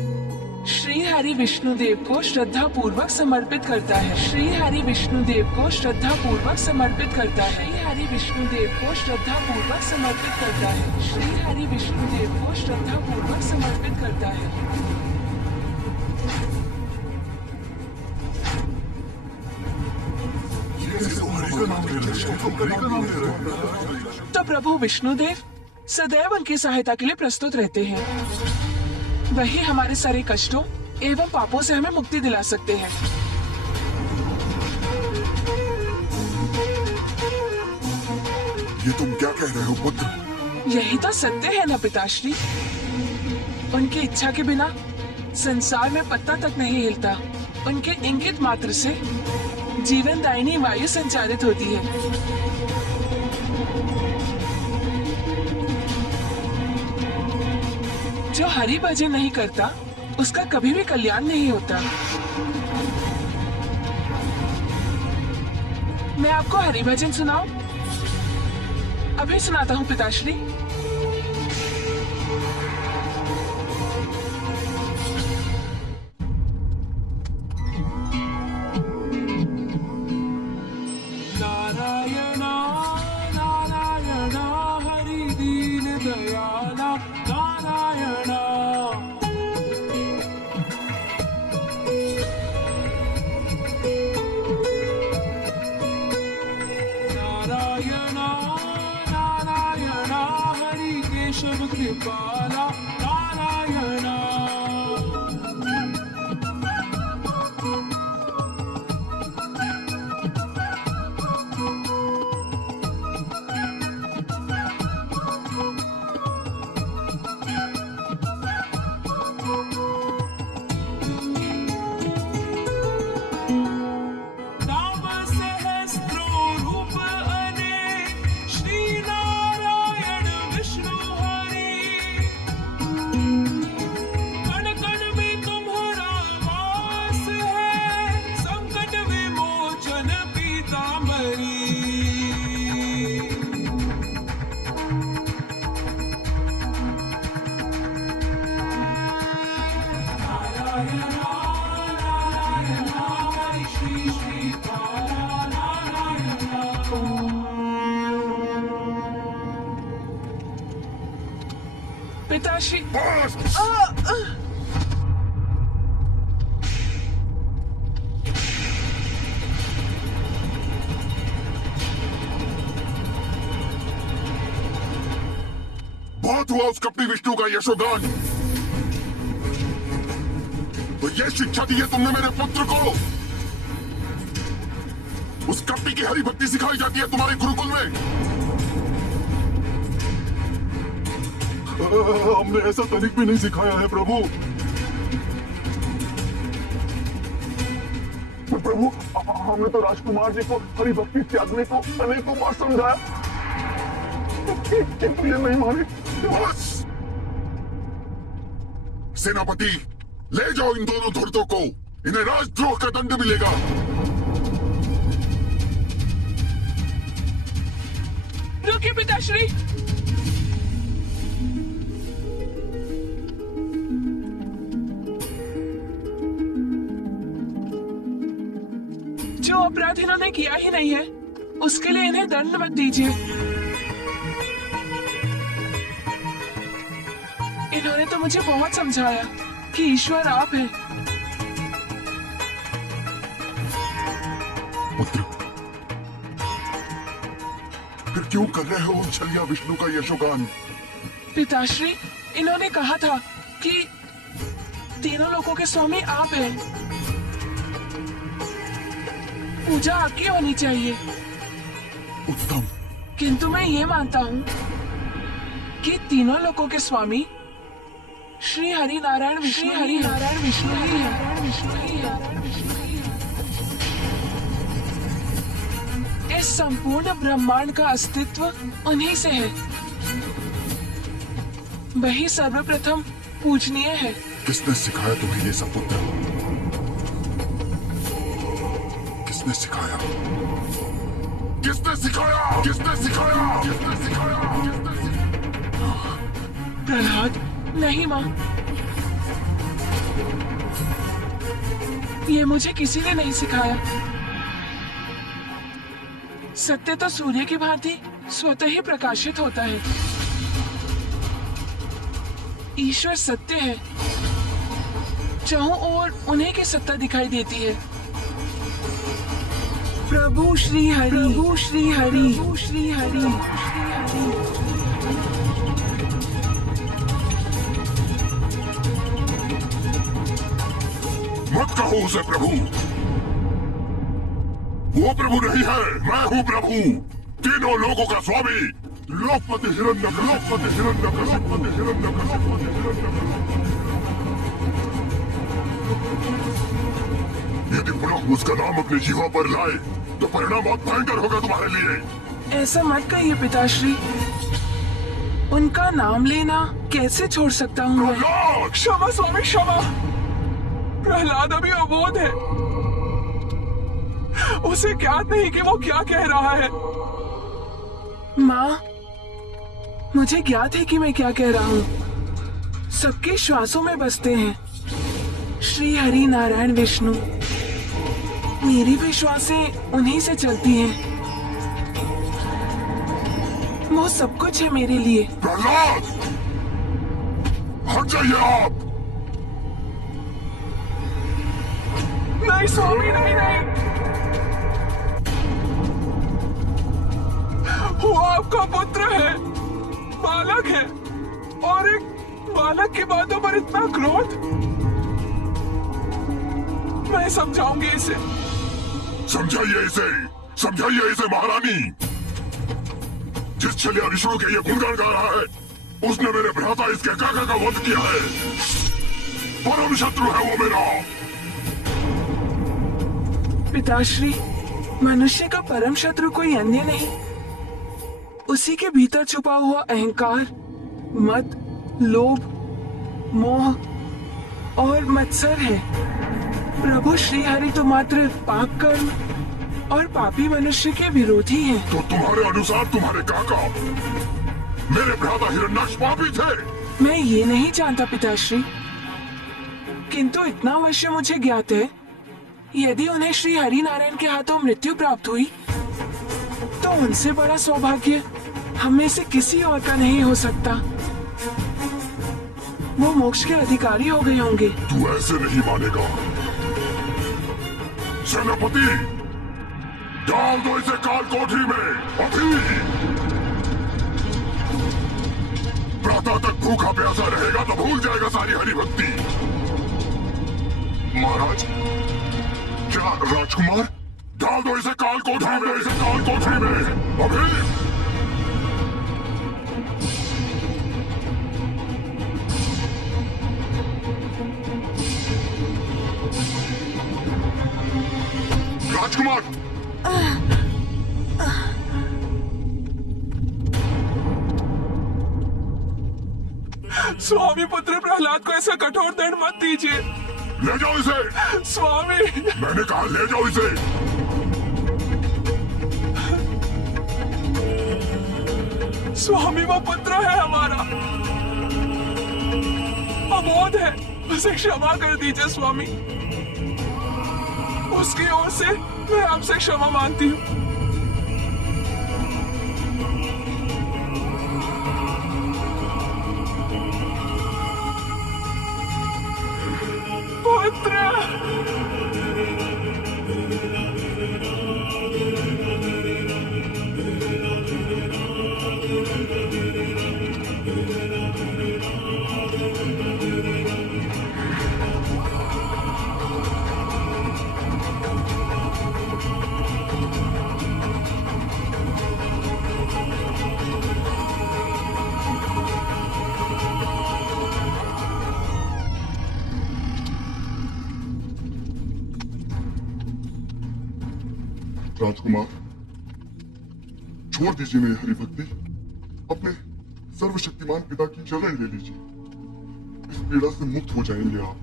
श्री हरि विष्णुदेव को श्रद्धा पूर्वक समर्पित करता है। श्री हरि विष्णुदेव को श्रद्धा पूर्वक समर्पित करता है। श्री हरि विष्णुदेव को श्रद्धा पूर्वक समर्पित करता है। श्री हरि विष्णुदेव को श्रद्धा पूर्वक समर्पित करता है। तो प्रभु विष्णुदेव सदैव उनकी सहायता के लिए प्रस्तुत रहते हैं। वही हमारे सारे कष्टों एवं पापों से हमें मुक्ति दिला सकते हैं। ये तुम क्या कह रहे हो पुत्र? यही तो सत्य है ना पिताश्री। उनकी इच्छा के बिना संसार में पत्ता तक नहीं हिलता। उनके इंगित मात्र से जीवनदायिनी वायु संचारित होती है। जो हरि भजन नहीं करता उसका कभी भी कल्याण नहीं होता। मैं आपको हरि भजन सुनाऊं? अभी सुनाता हूँ पिताश्री। नारायणा नारायणा हरि दीन दयाला नारायणा। नारायणा नारायणा हरि केशव कृपाला नारायणा। नाम सहस्रो रूप अनेक, श्री नारायण विष्णु पिताश्री। बस। बहुत हुआ उस कपटी विष्णु का यशोगान। तो ये शिक्षा दी है तुमने मेरे पुत्र को। उस कपटी की हरि भक्ति सिखाई जाती है तुम्हारे गुरुकुल में। हमने ऐसा तनिक भी नहीं सिखाया है प्रभु। प्रभु, हमने तो राजकुमार जी को हरि भक्ति त्यागने को अनेकों बार समझाया, किंतु ये नहीं माने। बस। सेनापति, ले जाओ इन दोनों धूर्तों को। इन्हें राजद्रोह का दंड मिलेगा। रुकिए पिताश्री। जो अपराध इन्होंने किया ही नहीं है, उसके लिए इन्हें दंड मत दीजिए। इन्होंने तो मुझे बहुत समझाया कि ईश्वर आप हैं। पुत्र, फिर क्यों कर रहे हो उस छलिया विष्णु का यशोगान? पिताश्री, इन्होंने कहा था कि तीनों लोगों के स्वामी आप हैं। पूजा आपकी होनी चाहिए। उत्तम। किंतु मैं ये मानता हूँ कि तीनों लोगों के स्वामी श्री हरि नारायण विष्णु ही है। इस संपूर्ण ब्रह्मांड का अस्तित्व उन्हीं से है। वही सर्वप्रथम पूजनीय है। किसने सिखाया तुम्हें ये सब पुत्र? किसने सिखाया? किसने सिखाया? किसने सिखाया? किसने सिखाया? प्रहलाद, नहीं माँ, ये मुझे किसी ने नहीं सिखाया। सत्य तो सूर्य की भांति स्वतः ही प्रकाशित होता है। ईश्वर सत्य है, चाहों ओर उन्हीं की सत्ता दिखाई देती है। प्रभु श्री हरि, प्रभु श्री हरि, प्रभु श्री हरि। मत कहो उसे प्रभु। वो प्रभु नहीं है, मैं हूँ प्रभु, तीनों लोगों का स्वामी। लोकपति हिरण्यकशिपु, लोकपति हिरण्यकशिपु, हिरण्यकशिपु, हिरण्यकशिपु। यदि पुनः उसका नाम अपनी जीवा पर लाए तो परिणाम बहुत भयंकर होगा तुम्हारे लिए। ऐसा मत कहिए पिताश्री। उनका नाम लेना कैसे छोड़ सकता हूँ मैं? प्रहलाद! क्षमा स्वामी, क्षमा। प्रहलाद अभी अबोध है। उसे ज्ञात नहीं कि वो क्या कह रहा है। माँ, मुझे ज्ञात है कि मैं क्या कह रहा हूँ। सबके श्वासों में बसते हैं श्री हरि नारायण विष्णु। मेरी भी श्वासें उन्हीं से चलती हैं। वो सब कुछ है मेरे लिए। प्रहलाद! हट जाइए आप। नहीं स्वामी, नहीं नहीं। वो आपका पुत्र है, बालक है, और एक बालक की बातों पर इतना क्रोध। मैं समझाऊंगी इसे। समझाइए इसे, समझाइए इसे महारानी। जिस छलिया विष्णु के ये गुणगान गा रहा है, उसने मेरे भ्राता इसके काका का वध किया है। परम शत्रु है वो मेरा। पिताश्री, मनुष्य का परम शत्रु कोई अन्य नहीं, उसी के भीतर छुपा हुआ अहंकार, मद, लोभ, मोह और मत्सर है। प्रभु श्री हरि तो मात्र पाप कर्म और पापी मनुष्य के विरोधी हैं। तो तुम्हारे अनुसार तुम्हारे काका मेरे भ्राता हिरण्याक्ष पापी थे? मैं ये नहीं जानता पिताश्री, किंतु इतना अवश्य मुझे ज्ञात है, यदि उन्हें श्री हरि नारायण के हाथों मृत्यु प्राप्त हुई तो उनसे बड़ा सौभाग्य हम में से किसी और का नहीं हो सकता। वो मोक्ष के अधिकारी हो गए होंगे। तू ऐसे नहीं मानेगा। सेनापति, डाल दो इसे काल कोठरी में अभी। प्रातः तक भूखा प्यासा रहेगा तो भूल जाएगा सारी हरि भक्ति। महाराज, क्या राजकुमार? डाल दो इसे काल कोठरी में, इसे काल कोठरी में अभी। राजकुमार, स्वामी, पुत्र प्रहलाद को ऐसा कठोर दंड मत दीजिए। ले जाओ इसे। स्वामी, मैंने कहा ले जाओ इसे। स्वामी, वो पुत्र है हमारा, अबोध है, उसे क्षमा कर दीजिए स्वामी। उसकी ओर से मैं आपसे क्षमा मांगती हूँ। पुत्र, राजकुमार, छोड़ दीजिए मेरी हरि भक्ति। अपने सर्वशक्तिमान पिता की शरण ले लीजिए। इस पीड़ा से मुक्त हो जाएंगे आप।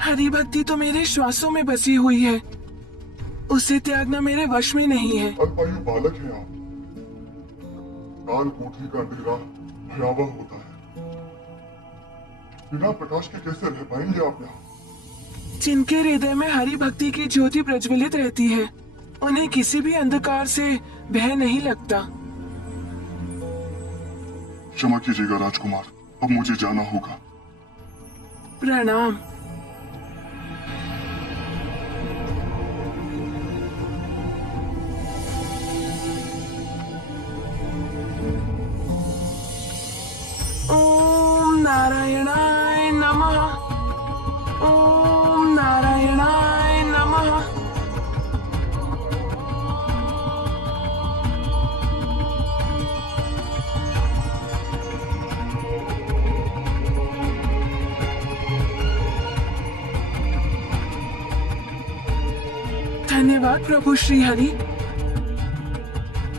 हरि भक्ति तो मेरे श्वासों में बसी हुई है, उसे त्यागना मेरे वश में नहीं है। अल्पायु बालक हैं आप। काल कोठरी का अंधेरा भयावह होता है। बिना प्रकाश के कैसे रह पाएंगे आप यहाँ? जिनके हृदय में हरि भक्ति की ज्योति प्रज्वलित रहती है, उन्हें किसी भी अंधकार से भय नहीं लगता। क्षमा कीजिएगा राजकुमार, अब मुझे जाना होगा। प्रणाम। ओम नारायणाय नमः। ओम नारायणाय नमः। धन्यवाद प्रभु श्री हरि,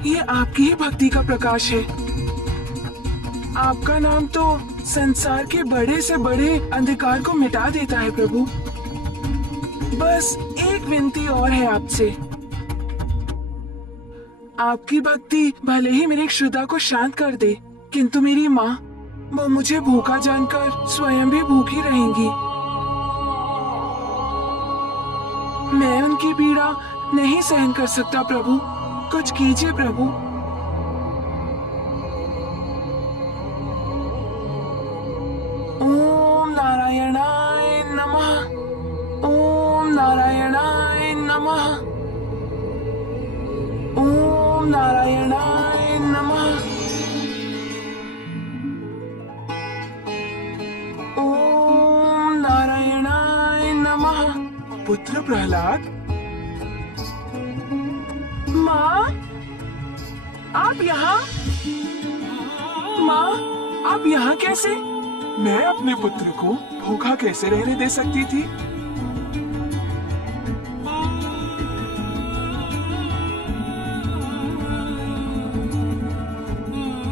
ये आपकी ही भक्ति का प्रकाश है। आपका नाम तो संसार के बड़े से बड़े अंधकार को मिटा देता है प्रभु। बस एक विनती और है आपसे। आपकी भक्ति भले ही मेरी क्षुधा को शांत कर दे, किंतु मेरी माँ, वो मुझे भूखा जानकर स्वयं भी भूखी रहेंगी। मैं उनकी पीड़ा नहीं सहन कर सकता प्रभु, कुछ कीजिए प्रभु। ओम नारायणाय नमः। ओम नारायणाय नमः। ओम नारायणाय नमः। ओम नारायणाय नमः। पुत्र प्रहलाद, माँ, आप यहाँ? माँ, आप यहाँ कैसे? मैं अपने पुत्र को भूखा कैसे रहने दे सकती थी?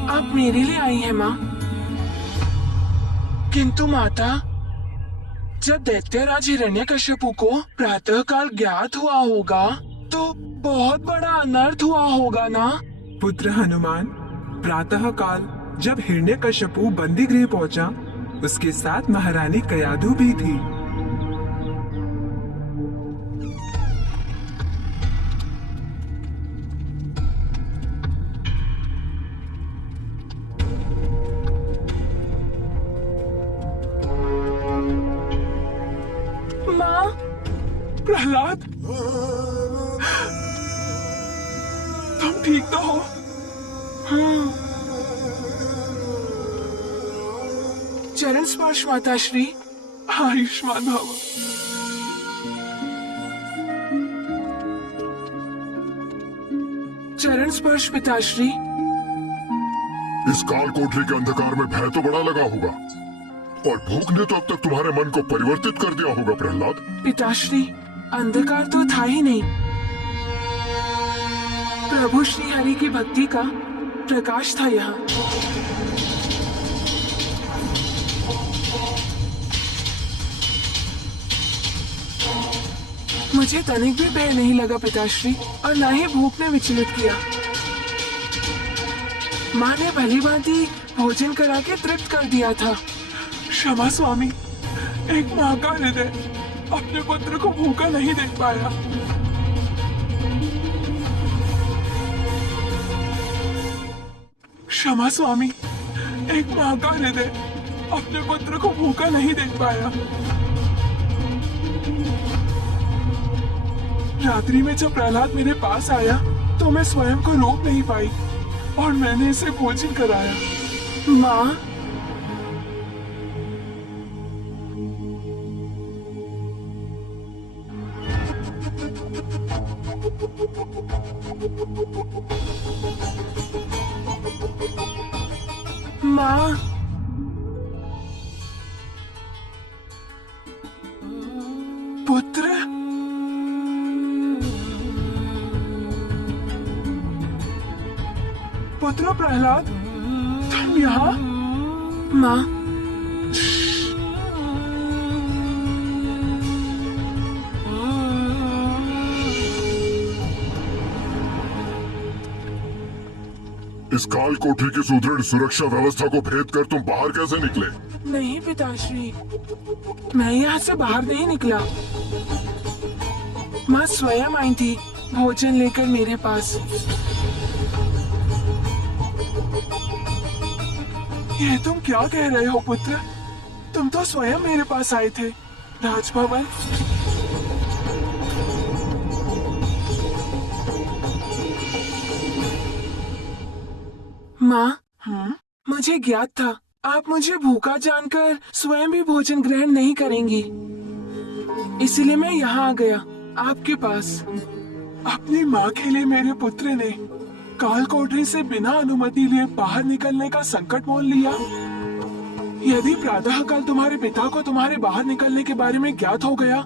आप मेरे लिए आई हैं माँ। किंतु माता, जब दैत्यराज हिरण्यकश्यपु को प्रातःकाल ज्ञात हुआ होगा तो बहुत बड़ा अनर्थ हुआ होगा ना? पुत्र हनुमान, प्रातः काल जब हिरण्यकश्यपु बंदी गृह पहुंचा, उसके साथ महारानी कयाधु भी थी। प्रहलाद, तुम ठीक तो हो? हाँ। चरण स्पर्श माताश्री। आयुष्मान भव। चरण स्पर्श पिताश्री। इस काल कोठरी के अंधकार में भय तो बड़ा लगा होगा, और भूख ने तो अब तक तुम्हारे मन को परिवर्तित कर दिया होगा प्रहलाद। पिताश्री, अंधकार तो था ही नहीं। प्रभु श्री हरि की भक्ति का प्रकाश था यहाँ। मुझे तनिक भी भय नहीं लगा पिताश्री, और न ही भूख ने विचलित किया। माँ ने भली भांति भोजन करा के तृप्त कर दिया था। क्षमा स्वामी, एक माँ का हृदय अपने पुत्र को भूखा नहीं देख पाया। क्षमा स्वामी, एक माँ का हृदय अपने पुत्र को भूखा नहीं देख पाया। रात्रि में जब प्रहलाद मेरे पास आया तो मैं स्वयं को रोक नहीं पाई और मैंने इसे भोजन कराया। माँ, माँ, पुत्र, पुत्र प्रहलाद, तुम यहाँ? माँ, इस काल कोठरी की सुदृढ़ सुरक्षा व्यवस्था को भेद कर तुम बाहर कैसे निकले? नहीं पिताश्री, मैं यहाँ से बाहर नहीं निकला। माँ स्वयं आई थी भोजन लेकर मेरे पास। ये तुम क्या कह रहे हो पुत्र? तुम तो स्वयं मेरे पास आए थे राजभवन। माँ, मुझे ज्ञात था आप मुझे भूखा जानकर स्वयं भी भोजन ग्रहण नहीं करेंगी, इसीलिए मैं यहाँ आ गया आपके पास। अपनी माँ के लिए मेरे पुत्र ने काल कोठरी से बिना अनुमति लिए बाहर निकलने का संकट मोल लिया। यदि प्रातः काल तुम्हारे पिता को तुम्हारे बाहर निकलने के बारे में ज्ञात हो गया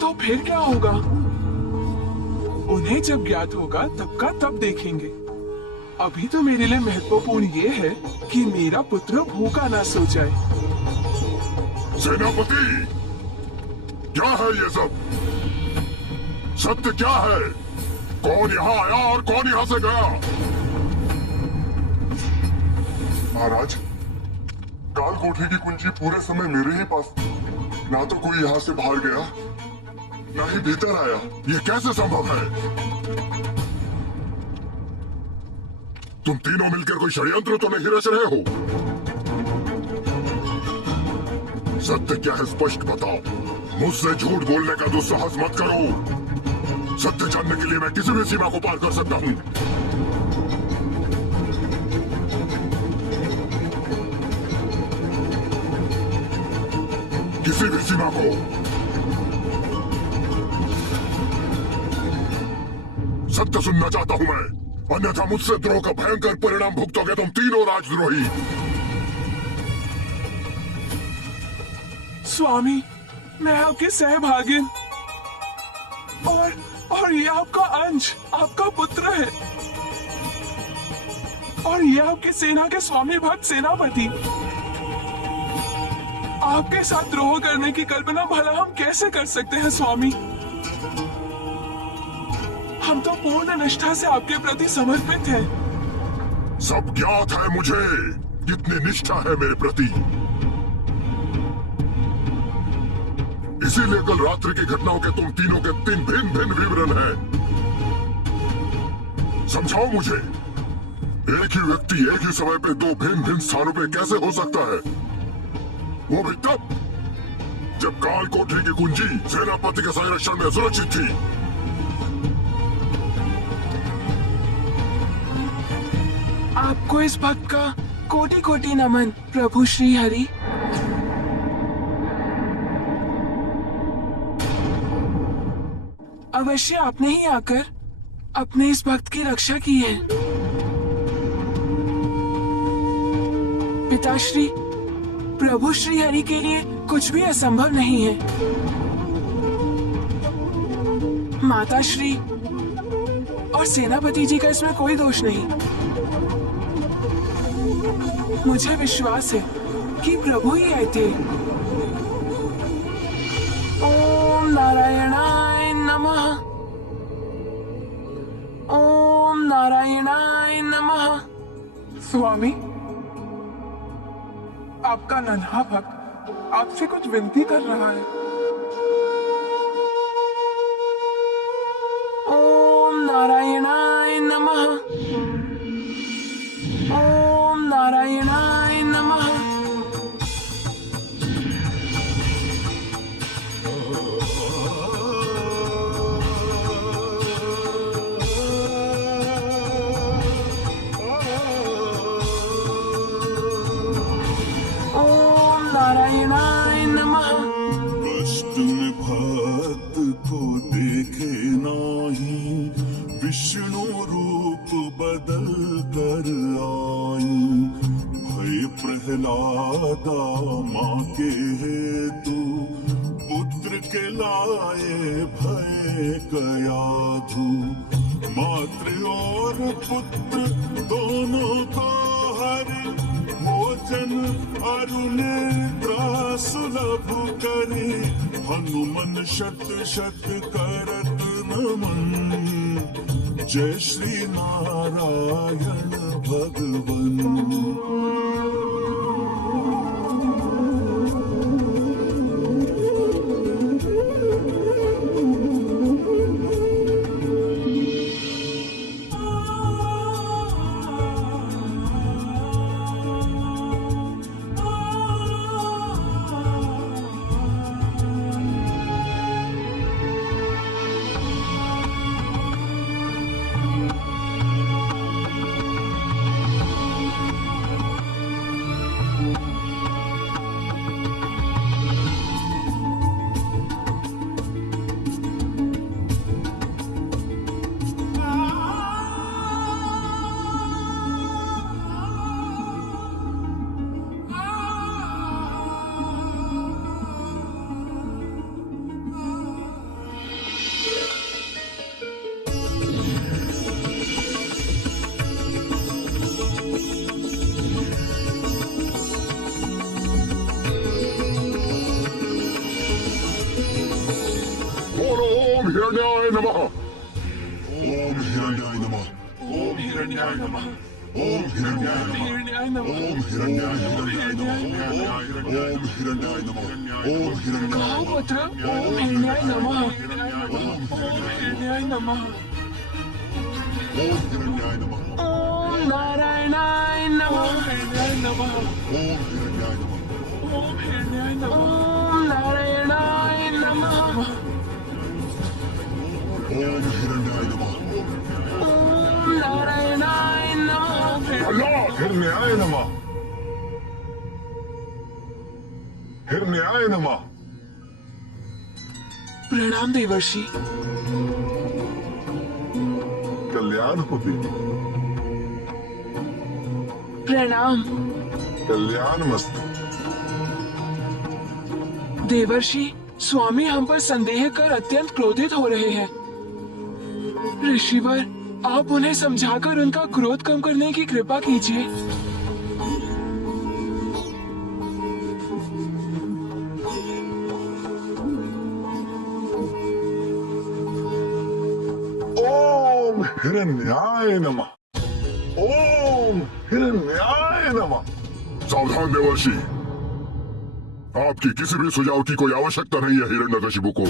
तो फिर क्या होगा? उन्हें जब ज्ञात होगा तब का तब देखेंगे। अभी तो मेरे लिए महत्वपूर्ण ये है कि मेरा पुत्र भूखा ना सो जाए। सेनापति, क्या है ये सब? सत्य क्या है? कौन यहाँ आया और कौन यहाँ से गया? महाराज, काल कोठरी की कुंजी पूरे समय मेरे ही पास। ना तो कोई यहाँ से बाहर गया, ना ही भीतर आया। ये कैसे संभव है? तुम तीनों मिलकर कोई षड्यंत्र तो नहीं रच रहे हो? सत्य क्या है स्पष्ट बताओ। मुझसे झूठ बोलने का दुस्साहस मत करो। सत्य जानने के लिए मैं किसी भी सीमा को पार कर सकता हूँ। किसी भी सीमा को। सत्य सुनना चाहता हूं मैं, अन्यथा मुझसे द्रोह का भयंकर परिणाम भुगतोगे तुम तीनों राजद्रोही। स्वामी, मैं आपके सहभागिन और ये आपका अंश, आपका पुत्र है, और ये आपकी सेना के स्वामी भक्त सेनापति। आपके साथ द्रोह करने की कल्पना भला हम कैसे कर सकते हैं स्वामी? हम तो पूर्ण निष्ठा से आपके प्रति समर्पित हैं। सब ज्ञात है मुझे कितनी निष्ठा है मेरे प्रति। इसीलिए कल रात्रि की घटनाओं के तुम तीनों के 3 भिन्न भिन्न विवरण हैं। समझाओ मुझे, एक ही व्यक्ति एक ही समय पे 2 भिन्न भिन्न स्थानों पे कैसे हो सकता है? वो भी तब जब काल कोठरी की कुंजी सेनापति के संरक्षण में सुरक्षित थी। आपको इस भक्त का कोटि कोटि नमन प्रभु श्री हरि। अवश्य आपने ही आकर अपने इस भक्त की रक्षा की है। पिताश्री, प्रभु श्री हरि के लिए कुछ भी असंभव नहीं है। माताश्री और सेनापति जी का इसमें कोई दोष नहीं। मुझे विश्वास है कि प्रभु ही आए थे। ओम नारायणाय नमः। ओम नारायणाय नमः। स्वामी, आपका नन्हा भक्त आपसे कुछ विनती कर रहा है। ओम नारायणाय नमः। ओम नारायणाय नमः। ओम नारायणाय नमः। कष्ट में भक्त को देखे नाही, विष्णु रूप बदल कर आई। भय प्रहलादा माँ के हेतु, पुत्र के लाए भय कयाधु। मातृ और पुत्र दोनों को हरि, भोजन अरुणेन्द्रा सुलभ करे। हनुमन शत शत करत नमन, जय श्री नारायण भगवन। ओम हिरण्याय नमः। ओम हिरण्याय नमः। ओम हिरण्याय नमः। ओम हिरण्याय नमः। ओम हिरण्याय नमः। ओम हिरण्याय नमः। ओम हिरण्याय नमः। पुत्र, ओम हिरण्याय नमः। ओम हिरण्याय नमः। ओम हिरण्याय नमः। ओम नारायणाय नमः। हिरण्याय नमः। ओम हिरण्याय नमः। ओम हिरण्याय नमः। ओम नारायणाय नमः। ओम हिरण्याय नमः। ओम नारायणाय नमः। अल्लाह हिरण्याय नमः। हिरण्याय नमः। प्रणाम देवर्षि। कल्याण हो देवी। प्रणाम कल्याण मस्तु। देवर्षि, स्वामी हम पर संदेह कर अत्यंत क्रोधित हो रहे हैं। ऋषिवर, आप उन्हें समझाकर उनका क्रोध कम करने की कृपा कीजिए। ओम हिरण्याय नमः। ओम हिरण्याय नमः। सावधान देवर्षि, आपकी किसी भी सुझाव की कोई आवश्यकता नहीं है हिरण्यकशिपु को।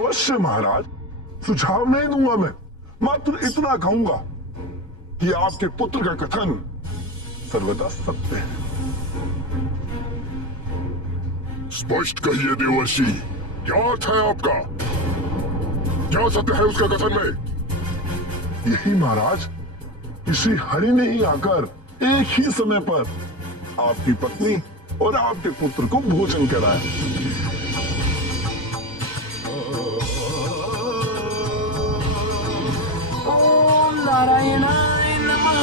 अवश्य महाराज, सुझाव नहीं दूंगा मैं, मात्र इतना कहूंगा कि आपके पुत्र का कथन सर्वदा सत्य है। स्पष्ट कहिए देवर्षि, क्या अर्थ है आपका? क्या सत्य है उसके कथन में? यही महाराज, श्री हरि ने ही आकर एक ही समय पर आपकी पत्नी और आपके पुत्र को भोजन कराया। ओम नारायणाय नमः।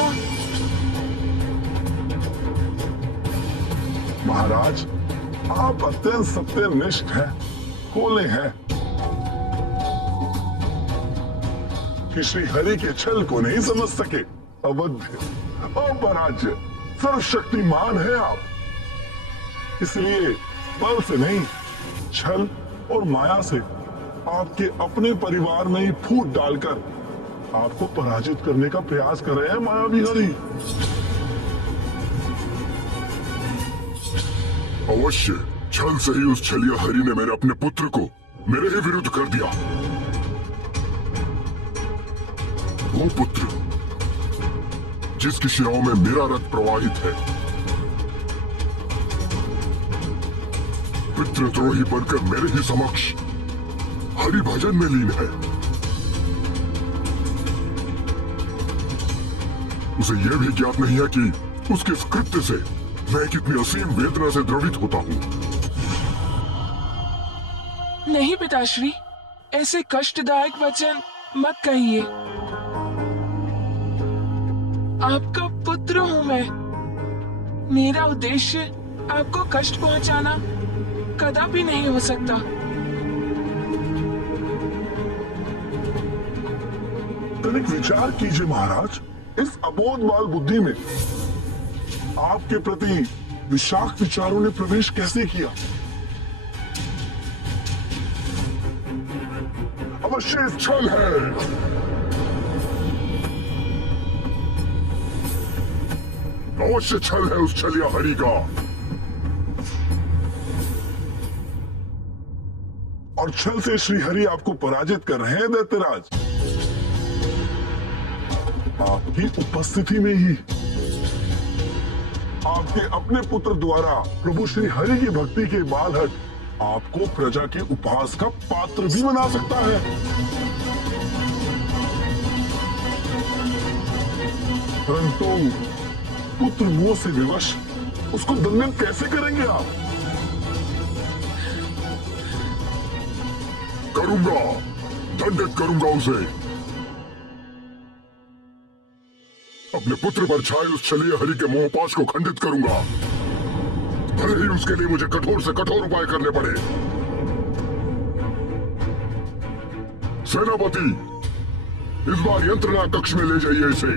महाराज, आप अत्यंत सत्यनिष्ठ हैं, भोले हैं कि श्री हरि के छल को नहीं समझ सके। अवध्य, अपराज्य, सर्वशक्तिमान है आप, इसलिए बल से नहीं, छल और माया से आपके अपने परिवार में ही फूट डालकर आपको पराजित करने का प्रयास कर रहे हैं मायावी हरि। अवश्य, छल से ही उस छलिया हरि ने मेरे अपने पुत्र को मेरे ही विरुद्ध कर दिया। वो पुत्र जिसकी शिराओं में मेरा रक्त प्रवाहित है, पितृद्रोही बनकर मेरे ही समक्ष हरि भजन में लीन है। उसे यह भी ज्ञात नहीं है कि उसके इस कृत्य से मैं कितनी असीम वेदना से द्रवित होता हूं। नहीं पिताश्री, ऐसे कष्टदायक वचन मत कहिए। आपका पुत्र हूं मैं। मेरा उद्देश्य आपको कष्ट पहुंचाना कदापि नहीं हो सकता। तनिक विचार कीजिए महाराज, इस अबोध बाल बुद्धि में आपके प्रति विषाक्त विचारों ने प्रवेश कैसे किया? अवश्य छल है। अवश्य छल है उस छलिया हरि का। और छल से श्री हरि आपको पराजित कर रहे हैं दैत्यराज। आपकी उपस्थिति में ही आपके अपने पुत्र द्वारा प्रभु श्री हरि की भक्ति के बालहट आपको प्रजा के उपहास का पात्र भी बना सकता है। परंतु पुत्र मोह से विवश उसको दंडित कैसे करेंगे आप? करूंगा, दंडित करूंगा उसे। अपने पुत्र पर छाए उस छलिया हरि के मोहपाश को खंडित करूंगा, भले ही उसके लिए मुझे कठोर से कठोर उपाय करने पड़े। सेनापति, इस बार यंत्रणा कक्ष में ले जाइए इसे।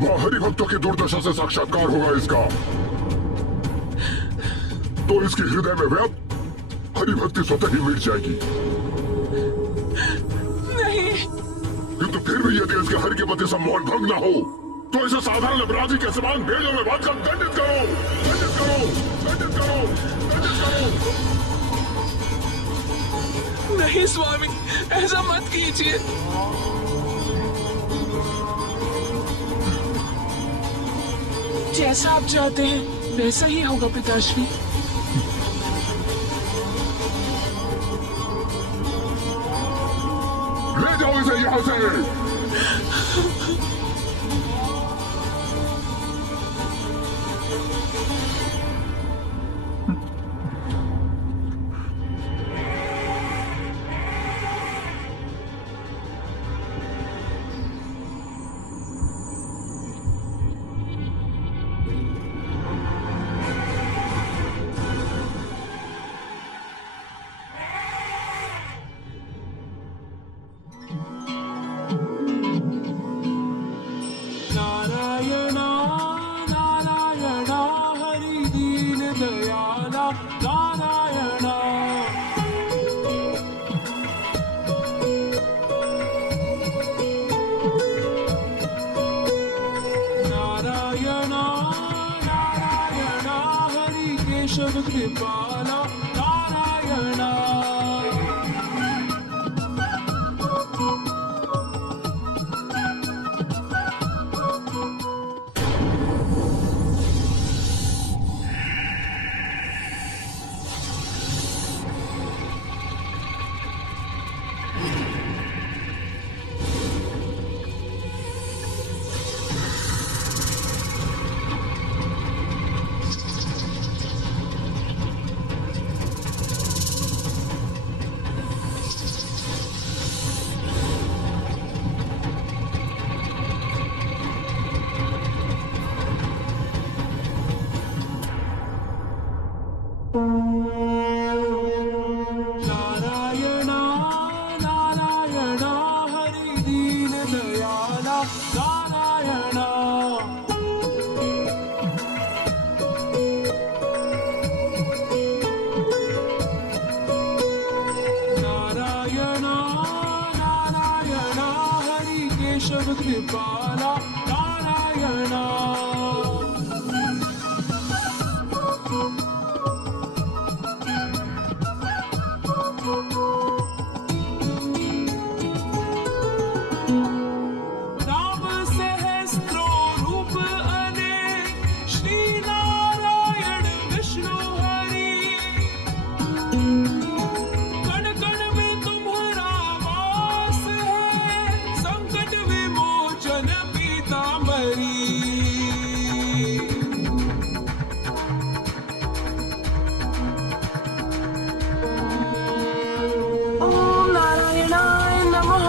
वह हरि भक्तों की दुर्दशा से साक्षात्कार होगा इसका। तो इसके हृदय में व्याप्त हरि भक्ति स्वतः ही मिट जाएगी। नहीं, किंतु फिर भी यदि इसके हरि के प्रति सम्मान भंग न हो, तो इसे साधारण अपराधी के समान भेड़ों में बांधकर दंडित करो, दंडित करो, दंडित करो, दंडित करो। नहीं स्वामी, ऐसा मत कीजिए। जैसा आप चाहते हैं वैसा ही होगा पिताश्री। ले जाओ इसे यहां से। नारायणा नारायणा हरि दीन दयाला नारायणा। नारायणा नारायणा हरि केशव कृपाला नारायणा। नारायण नारायण नारायण हरि केशव कृपाला नारायण नाम सहस्त्रो रूप अनेक श्री नारायण विष्णु हरि कण कण में तुम्हारा वास है संकट विमोचन पीतांबरी ओम नारायणाय नमः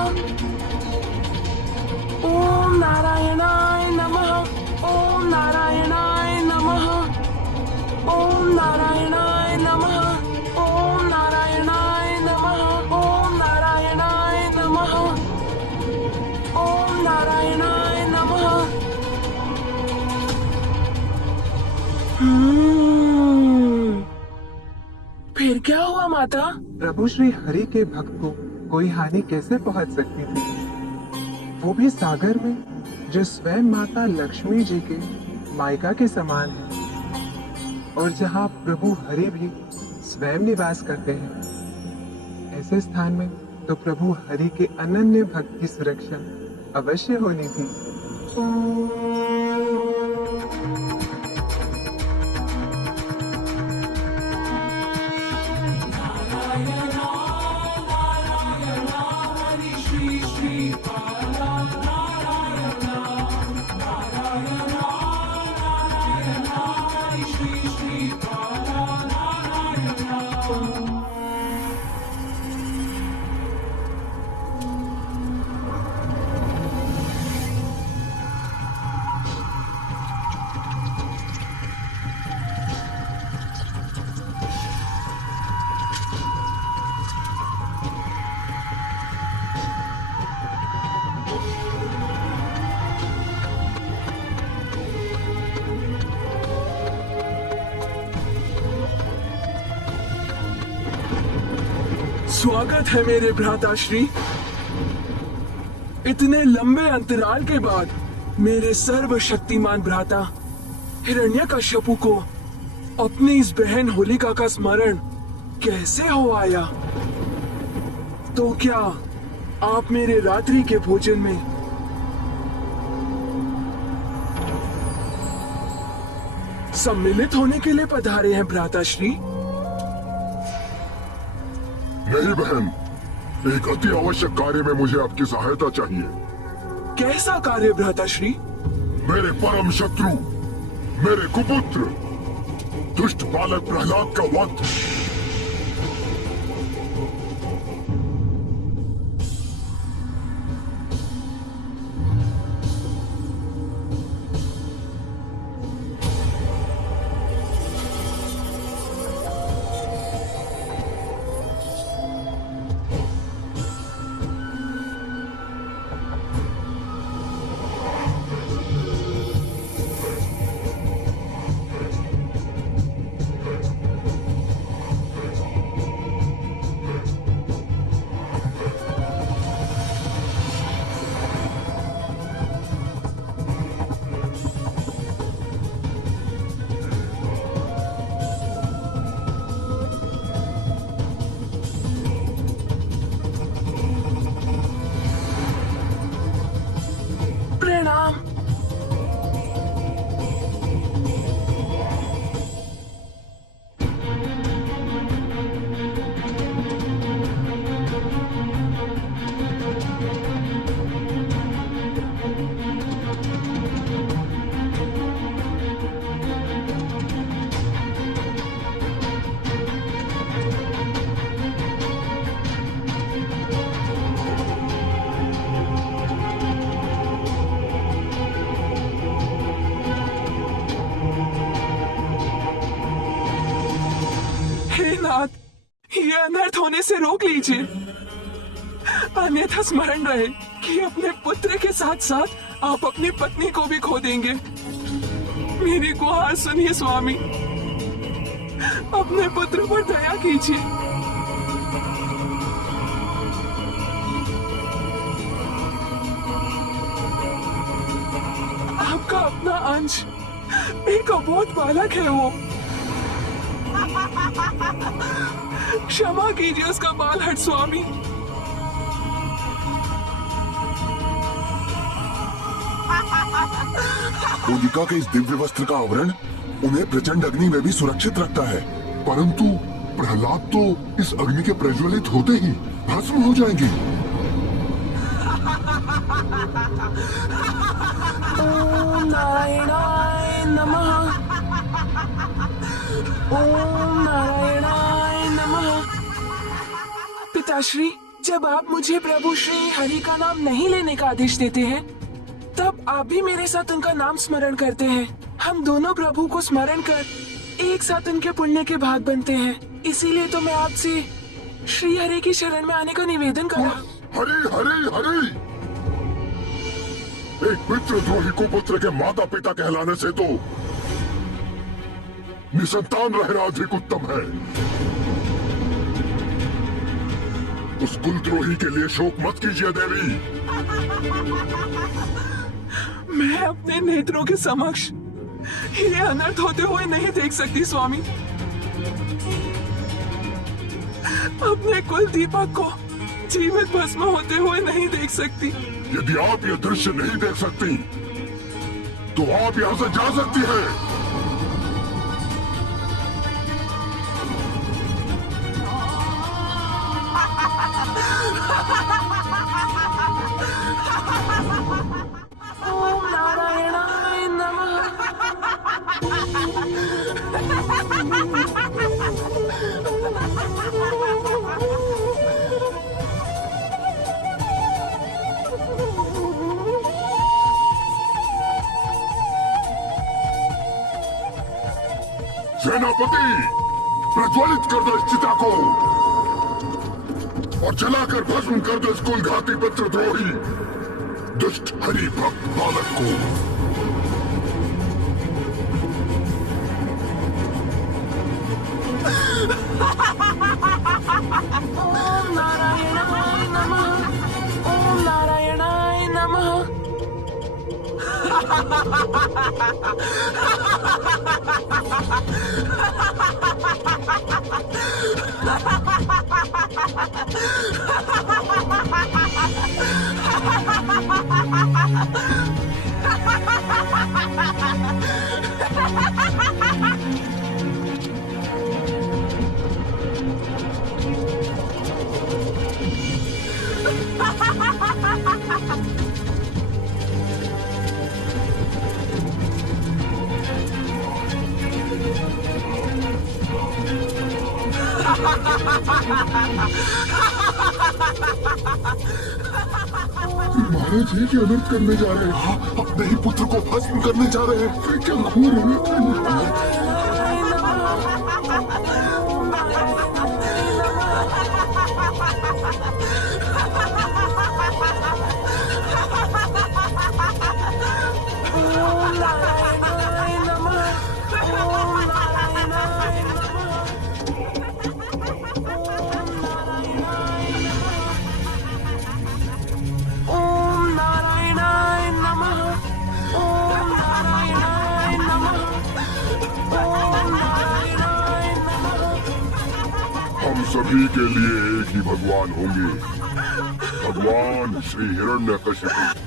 ओम नारायणाय नमः ओम नारायणाय नमः ओम नारायणाय नमः ओम नारायणाय नमः ओम नारायणाय नमः ओम नारायणाय नमः फिर क्या हुआ माता? प्रभु श्री हरि के भक्त को कोई हानि कैसे पहुंच सकती थी, वो भी सागर में जो स्वयं माता लक्ष्मी जी के मायका के समान है और जहाँ प्रभु हरि भी स्वयं निवास करते हैं। ऐसे स्थान में तो प्रभु हरि के अनन्य भक्त की सुरक्षा अवश्य होनी थी। स्वागत है मेरे भ्राताश्री। इतने लंबे अंतराल के बाद मेरे सर्वशक्तिमान भ्राता हिरण्यकश्यपु को अपनी इस बहन होलिका का स्मरण कैसे हो आया? तो क्या आप मेरे रात्रि के भोजन में सम्मिलित होने के लिए पधारे हैं भ्राताश्री? नहीं बहन, एक अति आवश्यक कार्य में मुझे आपकी सहायता चाहिए। कैसा कार्य भ्राताश्री? मेरे परम शत्रु, मेरे कुपुत्र दुष्ट बालक प्रहलाद का वध। प्रणाम। हे नाथ, ये अनर्थ होने से रोक लीजिए। अन्यथा स्मरण रहे कि अपने पुत्र के साथ साथ आप अपनी पत्नी को भी खो देंगे। मेरी गुहार सुनिए स्वामी, अपने पुत्र पर दया कीजिए। आपका अपना अंश एक अबोध बालक है वो। क्षमा कीजिए उसका बालहट स्वामी। होलिका के इस दिव्य वस्त्र का आवरण उन्हें प्रचंड अग्नि में भी सुरक्षित रखता है, परंतु प्रहलाद तो इस अग्नि के प्रज्वलित होते ही भस्म हो जाएंगे। ओम नारायणाय नमः। ओम नारायणाय नमः। पिताश्री, जब आप मुझे प्रभु श्री हरि का नाम नहीं लेने का आदेश देते हैं, तब आप भी मेरे साथ उनका नाम स्मरण करते हैं। हम दोनों प्रभु को स्मरण कर एक साथ उनके पुण्य के भाग बनते हैं। इसीलिए तो मैं आपसे श्री हरि की शरण में आने का निवेदन कर रहा हूँ। हरि हरि हरि। एक पितृद्रोही को पुत्र के माता पिता कहलाने से तो निसंतान रहना अधिक उत्तम है। उस कुलद्रोही के लिए शोक मत कीजिए देवी। मैं अपने नेत्रों के समक्ष ये अनर्थ होते हुए नहीं देख सकती स्वामी। अपने कुल दीपक को जीवित भस्म होते हुए नहीं देख सकती। यदि आप ये दृश्य नहीं देख सकती, तो आप यहाँ से जा सकती हैं। ओम नारायणाय नमः। सेनापति, प्रज्वलित कर दो इस चिता को और जलाकर भस्म कर दो इस कुलघाती पितृद्रोही दुष्ट हरि भक्त बालक को। ओम नारायणाय नमः। ओम नारायणाय नमः। महाराज ये क्या अनर्थ करने जा रहे हैं? अपने ही पुत्र को भस्म करने जा रहे हैं। क्या घोर अनर्थ है। हम सभी के लिए एक ही भगवान होंगे, भगवान श्री हिरण्यकशिपु।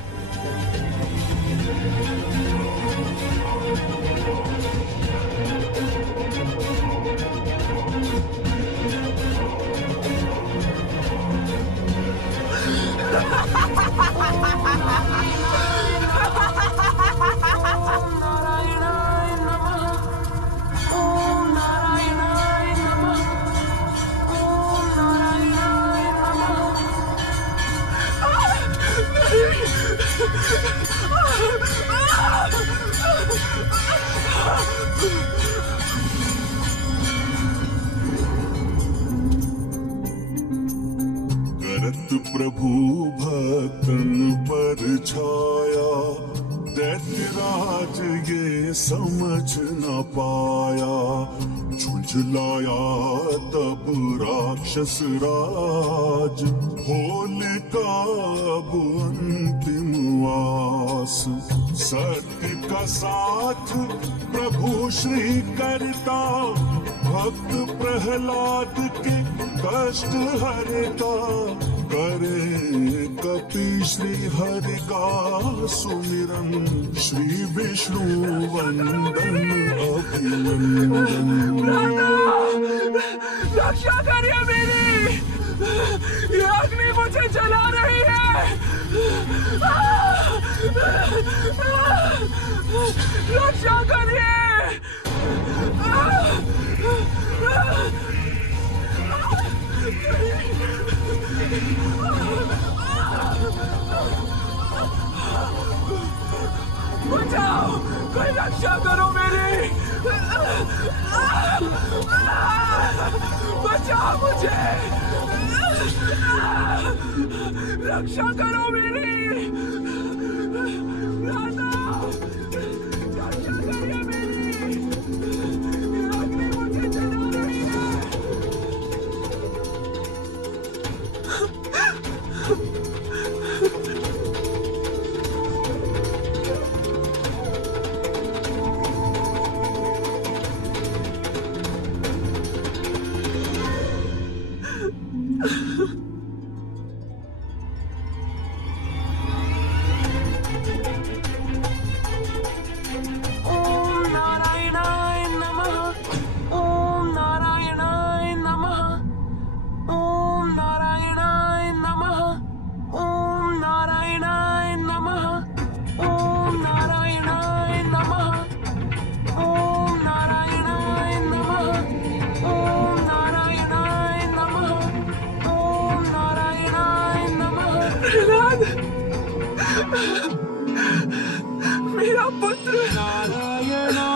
प्रभु भक्तन पर छाया, दैत्यराज ये समझ न पाया, झुंझलाया तब राक्षस राज, होलिका अब अंतिम वास। सत्य का साथ प्रभु श्री करता, भक्त प्रहलाद के कष्ट हरता, करे कपि श्री हरि का सुमिरन, श्री विष्णु वंदन अभिनंदन। रक्षा करिए मेरी, ये अग्नि मुझे जला रही है। रक्षा करिए। बचाओ, कोई रक्षा करो मेरी। बचाओ मुझे, रक्षा करो मेरी। राधा, रक्षा करिए मेरी, ये अग्नि मुझे जला रही है। मेरा पुत्र। नारायणा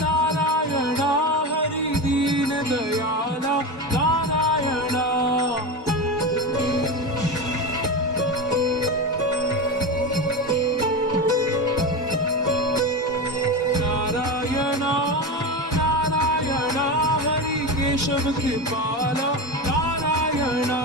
नारायणा हरि दीन दयाला नारायणा। नारायणा नारायणा हरि केशव कृपाला नारायणा।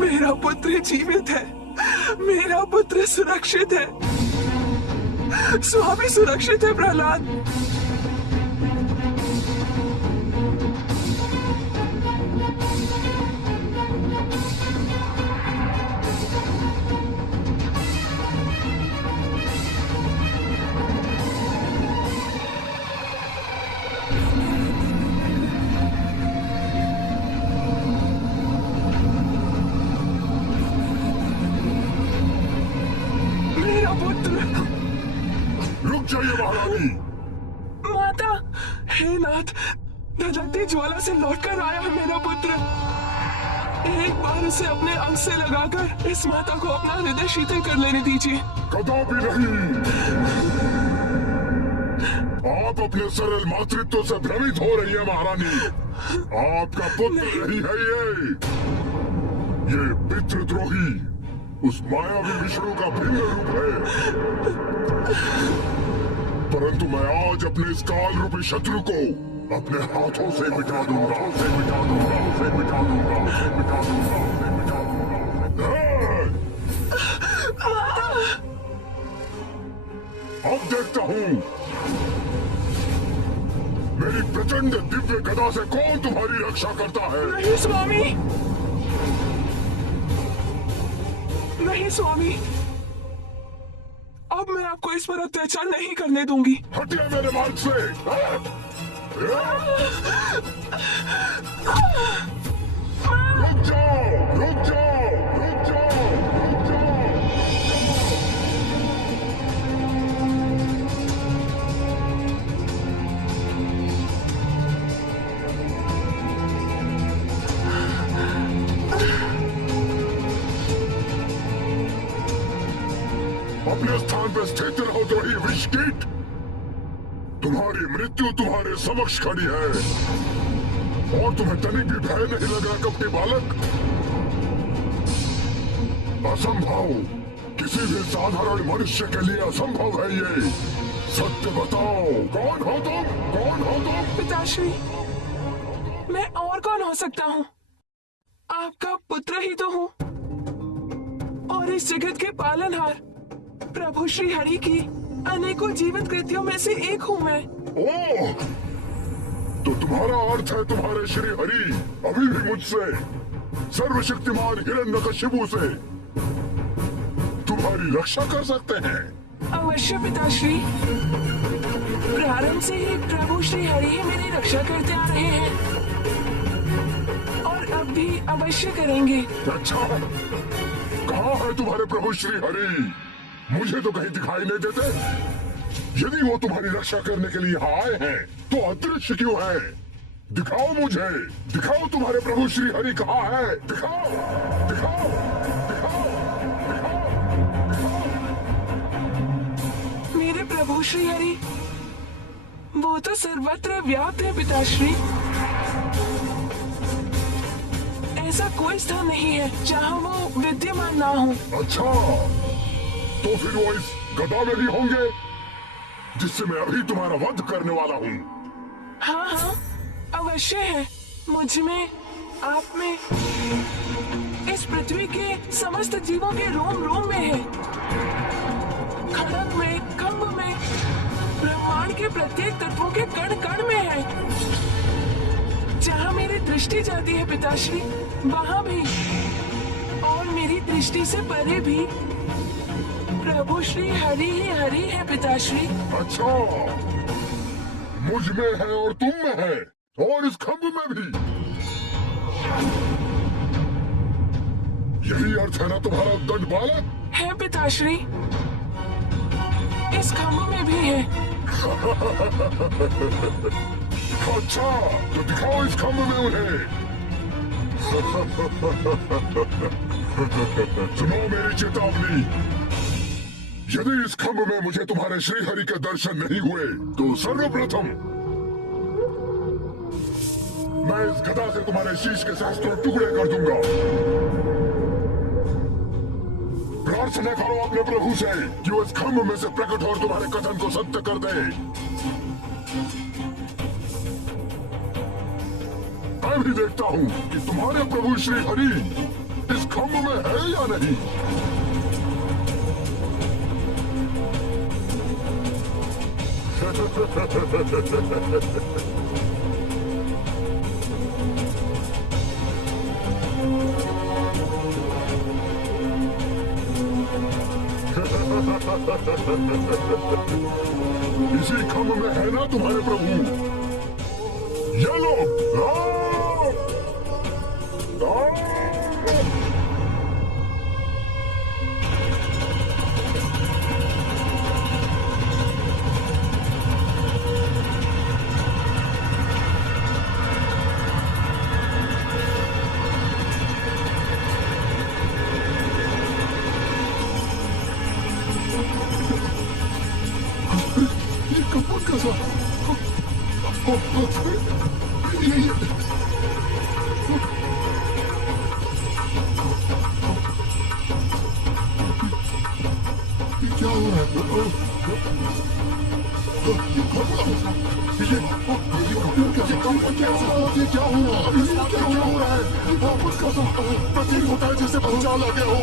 मेरा पुत्र जीवित है, मेरा पुत्र सुरक्षित है। स्वामी सुरक्षित है प्रहलाद। रुक जाइए महारानी। माता, हे नाथ, धधकती ज्वाला से लौटकर आया है मेरा पुत्र। एक बार इसे अपने अंग से लगाकर इस माता को अपना हृदय शीतल कर लेने दीजिए। कदापि नहीं। आप अपने सरल मातृत्व से भ्रमित हो रही है महारानी। आपका पुत्र नहीं है ये पितृद्रोही उस मायावी विष्णु का भिन्न रूप है। परंतु मैं आज अपने इस काल रूपी शत्रु को अपने हाथों से मिटा दूंगा, से मिटा दूंगा, से मिटा दूंगा, से मिटा दूंगा, से मिटा दूंगा। अब देखता हूं मेरी प्रचंड दिव्य गदा से कौन तुम्हारी रक्षा करता है। नहीं स्वामी, नहीं स्वामी, अब मैं आपको इस पर अत्याचार नहीं करने दूंगी। हटिए मेरे मार्ग से। रुक जाओ, रुक जाओ, रुक जाओ, रुक जाओ। अपने स्थान पर स्थित रहो द्रोही विषकीट। तुम्हारी मृत्यु तुम्हारे समक्ष खड़ी है और तुम्हें तनिक भी भय नहीं लग रहा कपटी बालक। असंभव, किसी भी साधारण मनुष्य के लिए असंभव है ये। सत्य बताओ, कौन हो तुम, कौन हो तुम? पिताश्री, मैं और कौन हो सकता हूँ? आपका पुत्र ही तो हूँ और इस जगत के पालनहार प्रभु श्री हरि की अनेकों जीवित कृतियों में से एक हूँ मैं। ओह, तो तुम्हारा अर्थ है तुम्हारे श्री हरि अभी भी मुझसे, सर्वशक्तिमान हिरण्यकशिपु से तुम्हारी रक्षा कर सकते हैं? अवश्य पिताश्री, प्रारंभ से ही प्रभु श्री हरि ही मेरी रक्षा करते आ रहे हैं और अब भी अवश्य करेंगे। अच्छा, कहाँ है तुम्हारे प्रभु श्री हरि? मुझे तो कहीं दिखाई नहीं देते। यदि वो तुम्हारी रक्षा करने के लिए यहाँ आए हैं तो अदृश्य क्यों है? दिखाओ मुझे, दिखाओ तुम्हारे प्रभु श्री हरि कहाँ है? दिखाओ, दिखाओ, दिखाओ, दिखाओ, दिखाओ। मेरे प्रभु श्री हरि वो तो सर्वत्र व्याप्त है पिताश्री। ऐसा कोई स्थान नहीं है जहाँ वो विद्यमान ना हो। अच्छा, तो फिर वो इस गदा में भी होंगे जिससे मैं अभी तुम्हारा वध करने वाला हूँ। हाँ हाँ, अवश्य है। मुझ में, आप में, इस पृथ्वी के समस्त जीवों के रोम रोम में है, खड़क में, खम्भ में, ब्रह्मांड के प्रत्येक तत्वों के कण कण में है। जहाँ मेरी दृष्टि जाती है पिताश्री, वहाँ भी, और मेरी दृष्टि से परे भी प्रभु श्री हरि ही हरि है पिताश्री। अच्छा, मुझ में है और तुम में है और इस खंभ में भी। यही अर्थ है ना तुम्हारा दंड बालक? है पिताश्री, इस खम्भ में भी है। अच्छा, तो दिखाओ इस खंभ में उन्हें। सुनो मेरी चेतावनी, यदि इस खंभ में मुझे तुम्हारे श्री हरि के दर्शन नहीं हुए तो सर्वप्रथम मैं इस गदा से तुम्हारे शीश के सहस्त्रों टुकड़े कर दूंगा। प्रार्थना करो अपने प्रभु से कि वो इस खंभ में से प्रकट हो और तुम्हारे कथन को सत्य कर दे। मैं भी देखता हूँ कि तुम्हारे प्रभु श्री हरि इस खंभ में है या नहीं। इसी खंभ में है ना तुम्हारे प्रभु? ये लो, क्या हो रहा है? क्या हो रहा है? प्रतीक होता है जैसे भूचाल आ गया हो।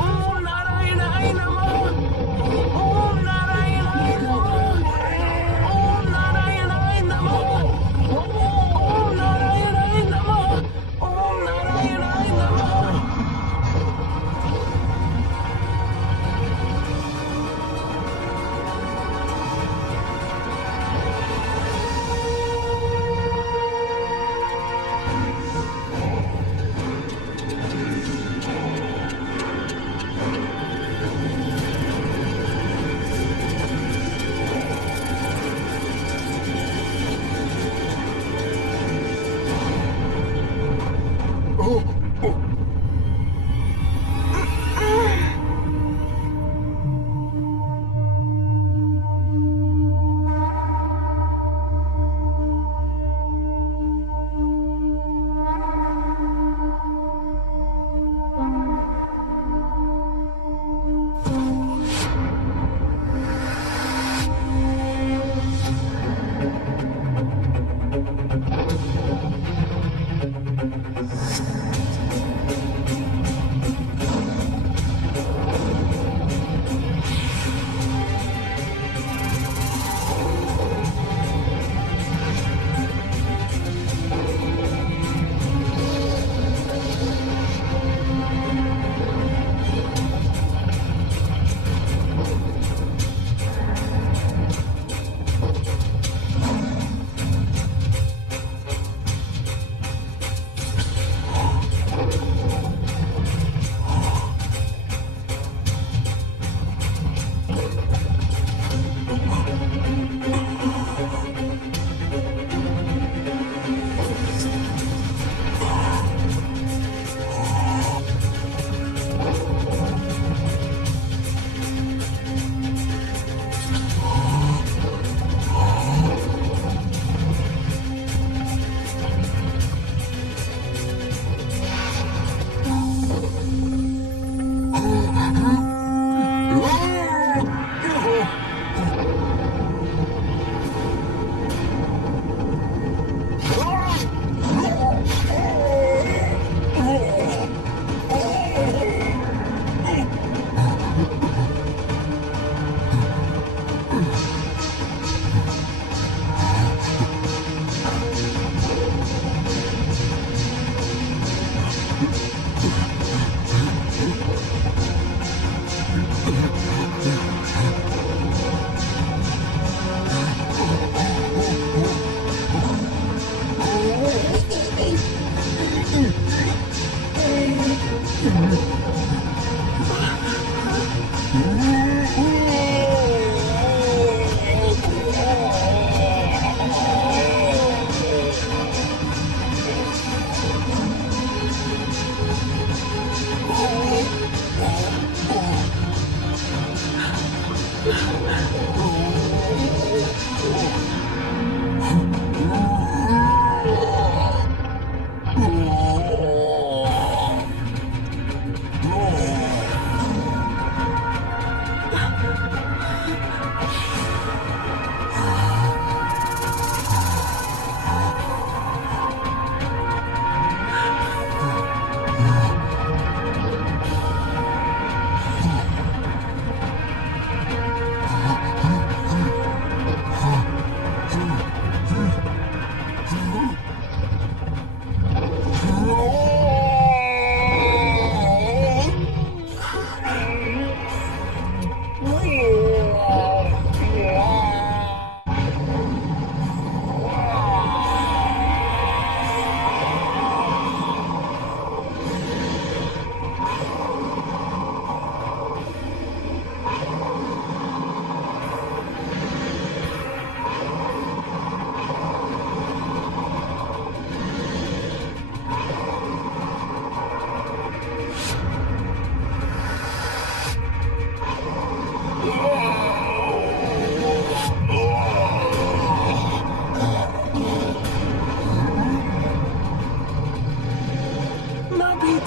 ओम नारायणाय नमः। ओम नारायणाय नमः। ओम नारायणाय नमः। ओम नारायणाय नमः। ओम नारायणाय नमः।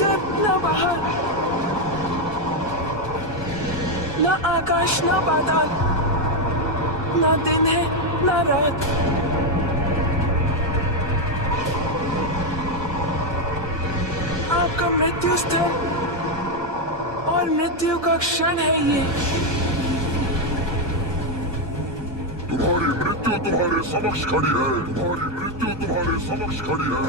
भीतर न बाहर, न आकाश न पाताल, न दिन है न रात। आपका मृत्यु स्थल और मृत्यु का क्षण है ये। तुम्हारी मृत्यु तुम्हारे समक्ष खड़ी है, तुम्हारी मृत्यु तुम्हारे समक्ष खड़ी है।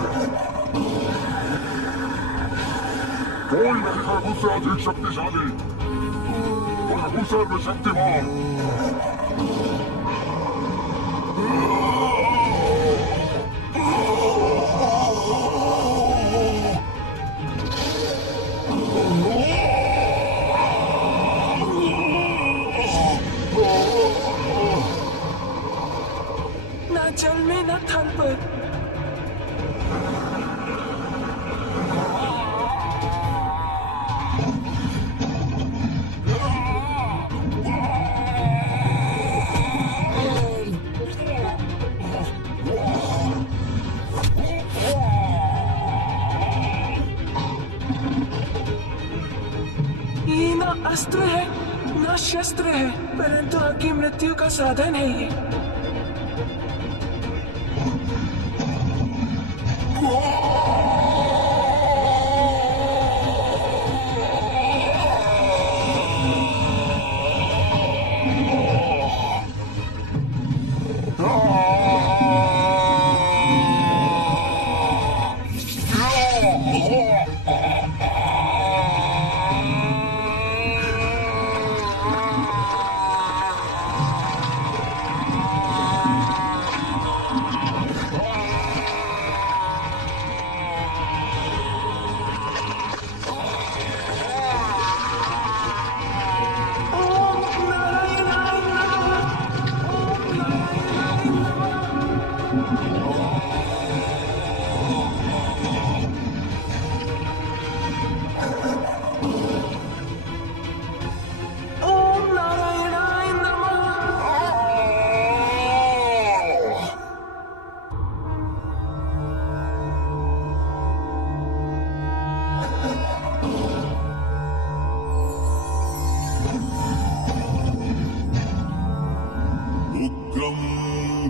कोई नहीं है मुझसे अधिक शक्तिशाली, मैं हूं सर्वशक्तिमान। न जल में न थल पर, ये न अस्त्र है न शस्त्र है, परंतु आपकी मृत्यु का साधन है ये।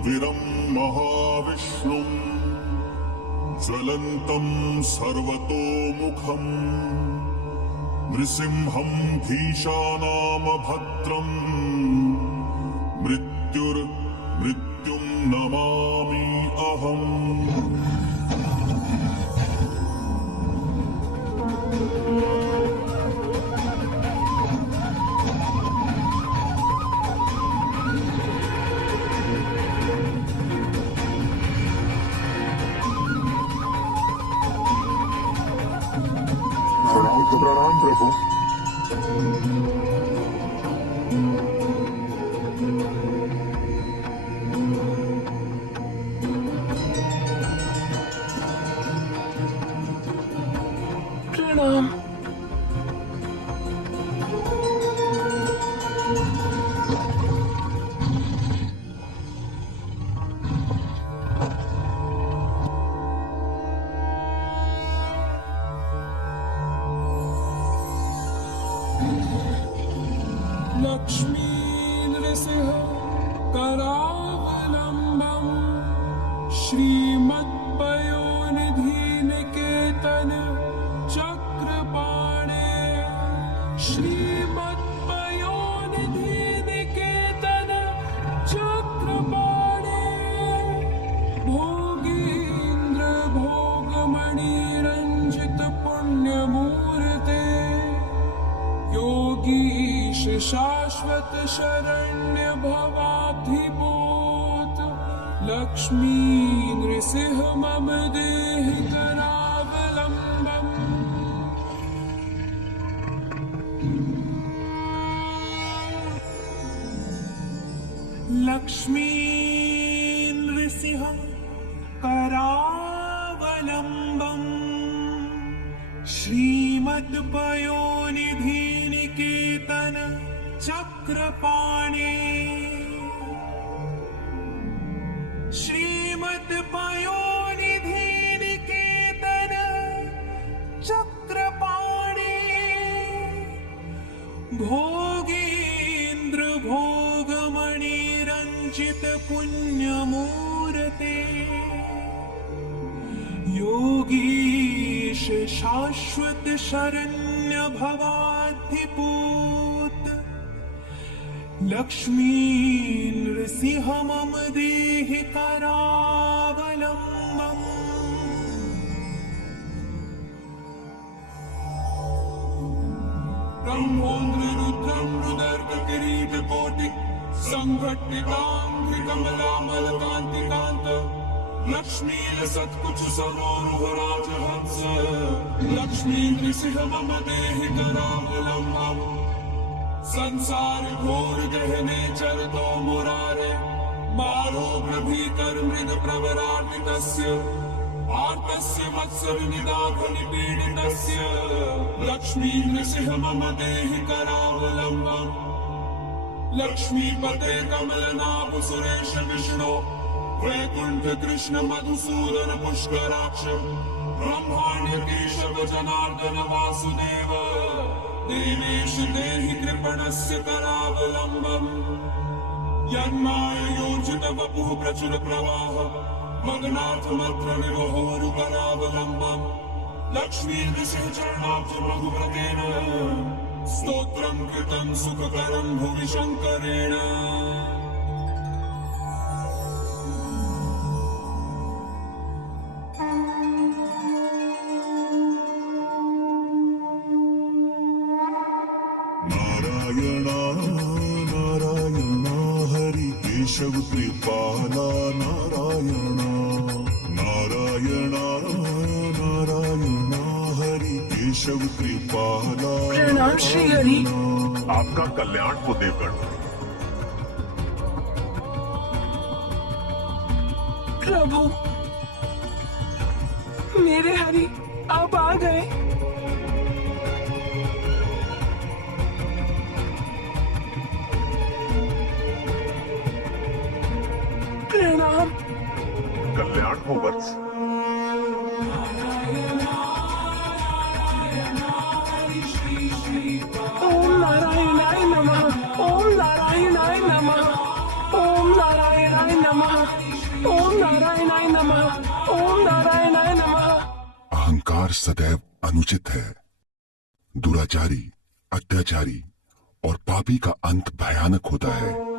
वीरं महाविष्णुं ज्वलन्तं सर्वतोमुखं नृसिंहं भीषानामभद्रं मृत्युं नमामि अहम्। प्रणाम प्रभु। प्रणाम। लक्ष्मी नृसिंह करावलंबम श्रीमत्पयोनिधिनिकेतन चक्रपाणे श्रीमत्पयोनिधिनिकेतन चक्रपाणे भोगीन्द्र भोगमणिरंजित पुण्यमूर्ते योगीश शाश्वत शरण्य भवाब्धिभूत लक्ष्मी नृसिंह मम देहि करावलंबम। लक्ष्मी नृसिंह करावलंबम श्रीमत्पयोनिधिनिकेतन चक्रपाणे श्रीमत्पयोनिधिनिकेतन चक्रपाणे भोगीन्द्र भोगमणिरञ्जित पुण्यमूर्ते योगीश शाश्वत शरण्य भवाधिपूत लक्ष्मी नृसिंह मम देहि करावलम्बम् ब्रह्मोन्द्र रुद्रं रुदर्क किरीट कोटि संघट्टिकांघ्रि कमलामलकान्तिकान्त लक्ष्मी सत्कुच सरोरुह राजहंस लक्ष्मी नृसिंह मम देहि करावलम्बम् संसार घोर गहने चरतो मुरारे मारोग्र भीतर मृग प्रवरार्दितस्य आर्तस्य मत्सर निदाघनि पीडितस्य लक्ष्मी नृसिंह मम देहि करावलम्बम् लक्ष्मीपते कमलनाभ सुरेश विष्णु वैकुंठ कृष्ण मधुसूदन पुष्कराक्ष ब्रह्माण्य केशव जनार्दन वासुदेव देवेश देहि कृपणस्य करावलम्बम् यन्माय योजित वपुः प्रचुर प्रवाह मग्नाथ मत्र निवहोरु करावलम्बम् लक्ष्मी नृसिंह चरणाब्ज रघुव्रतेन स्तोत्रं कृतं सुखकरं भुवि शङ्करेण नारायणा नारायणा हरि केशव कृपाला नारायणा नारायणा नारायणा हरि केशव कृपाला प्रणाम श्री हरि। आपका कल्याण हो देवगण। प्रभु मेरे हरि आप आ गए। प्रणाम। कल्याण हो वत्स। ओम नारायणाय नमः। ओम नारायणाय नमः। ओम नारायणाय नमः। ओम नारायणाय नमः। ओम नारायणाय नमः। अहंकार सदैव अनुचित है। दुराचारी, अत्याचारी और पापी का अंत भयानक होता है।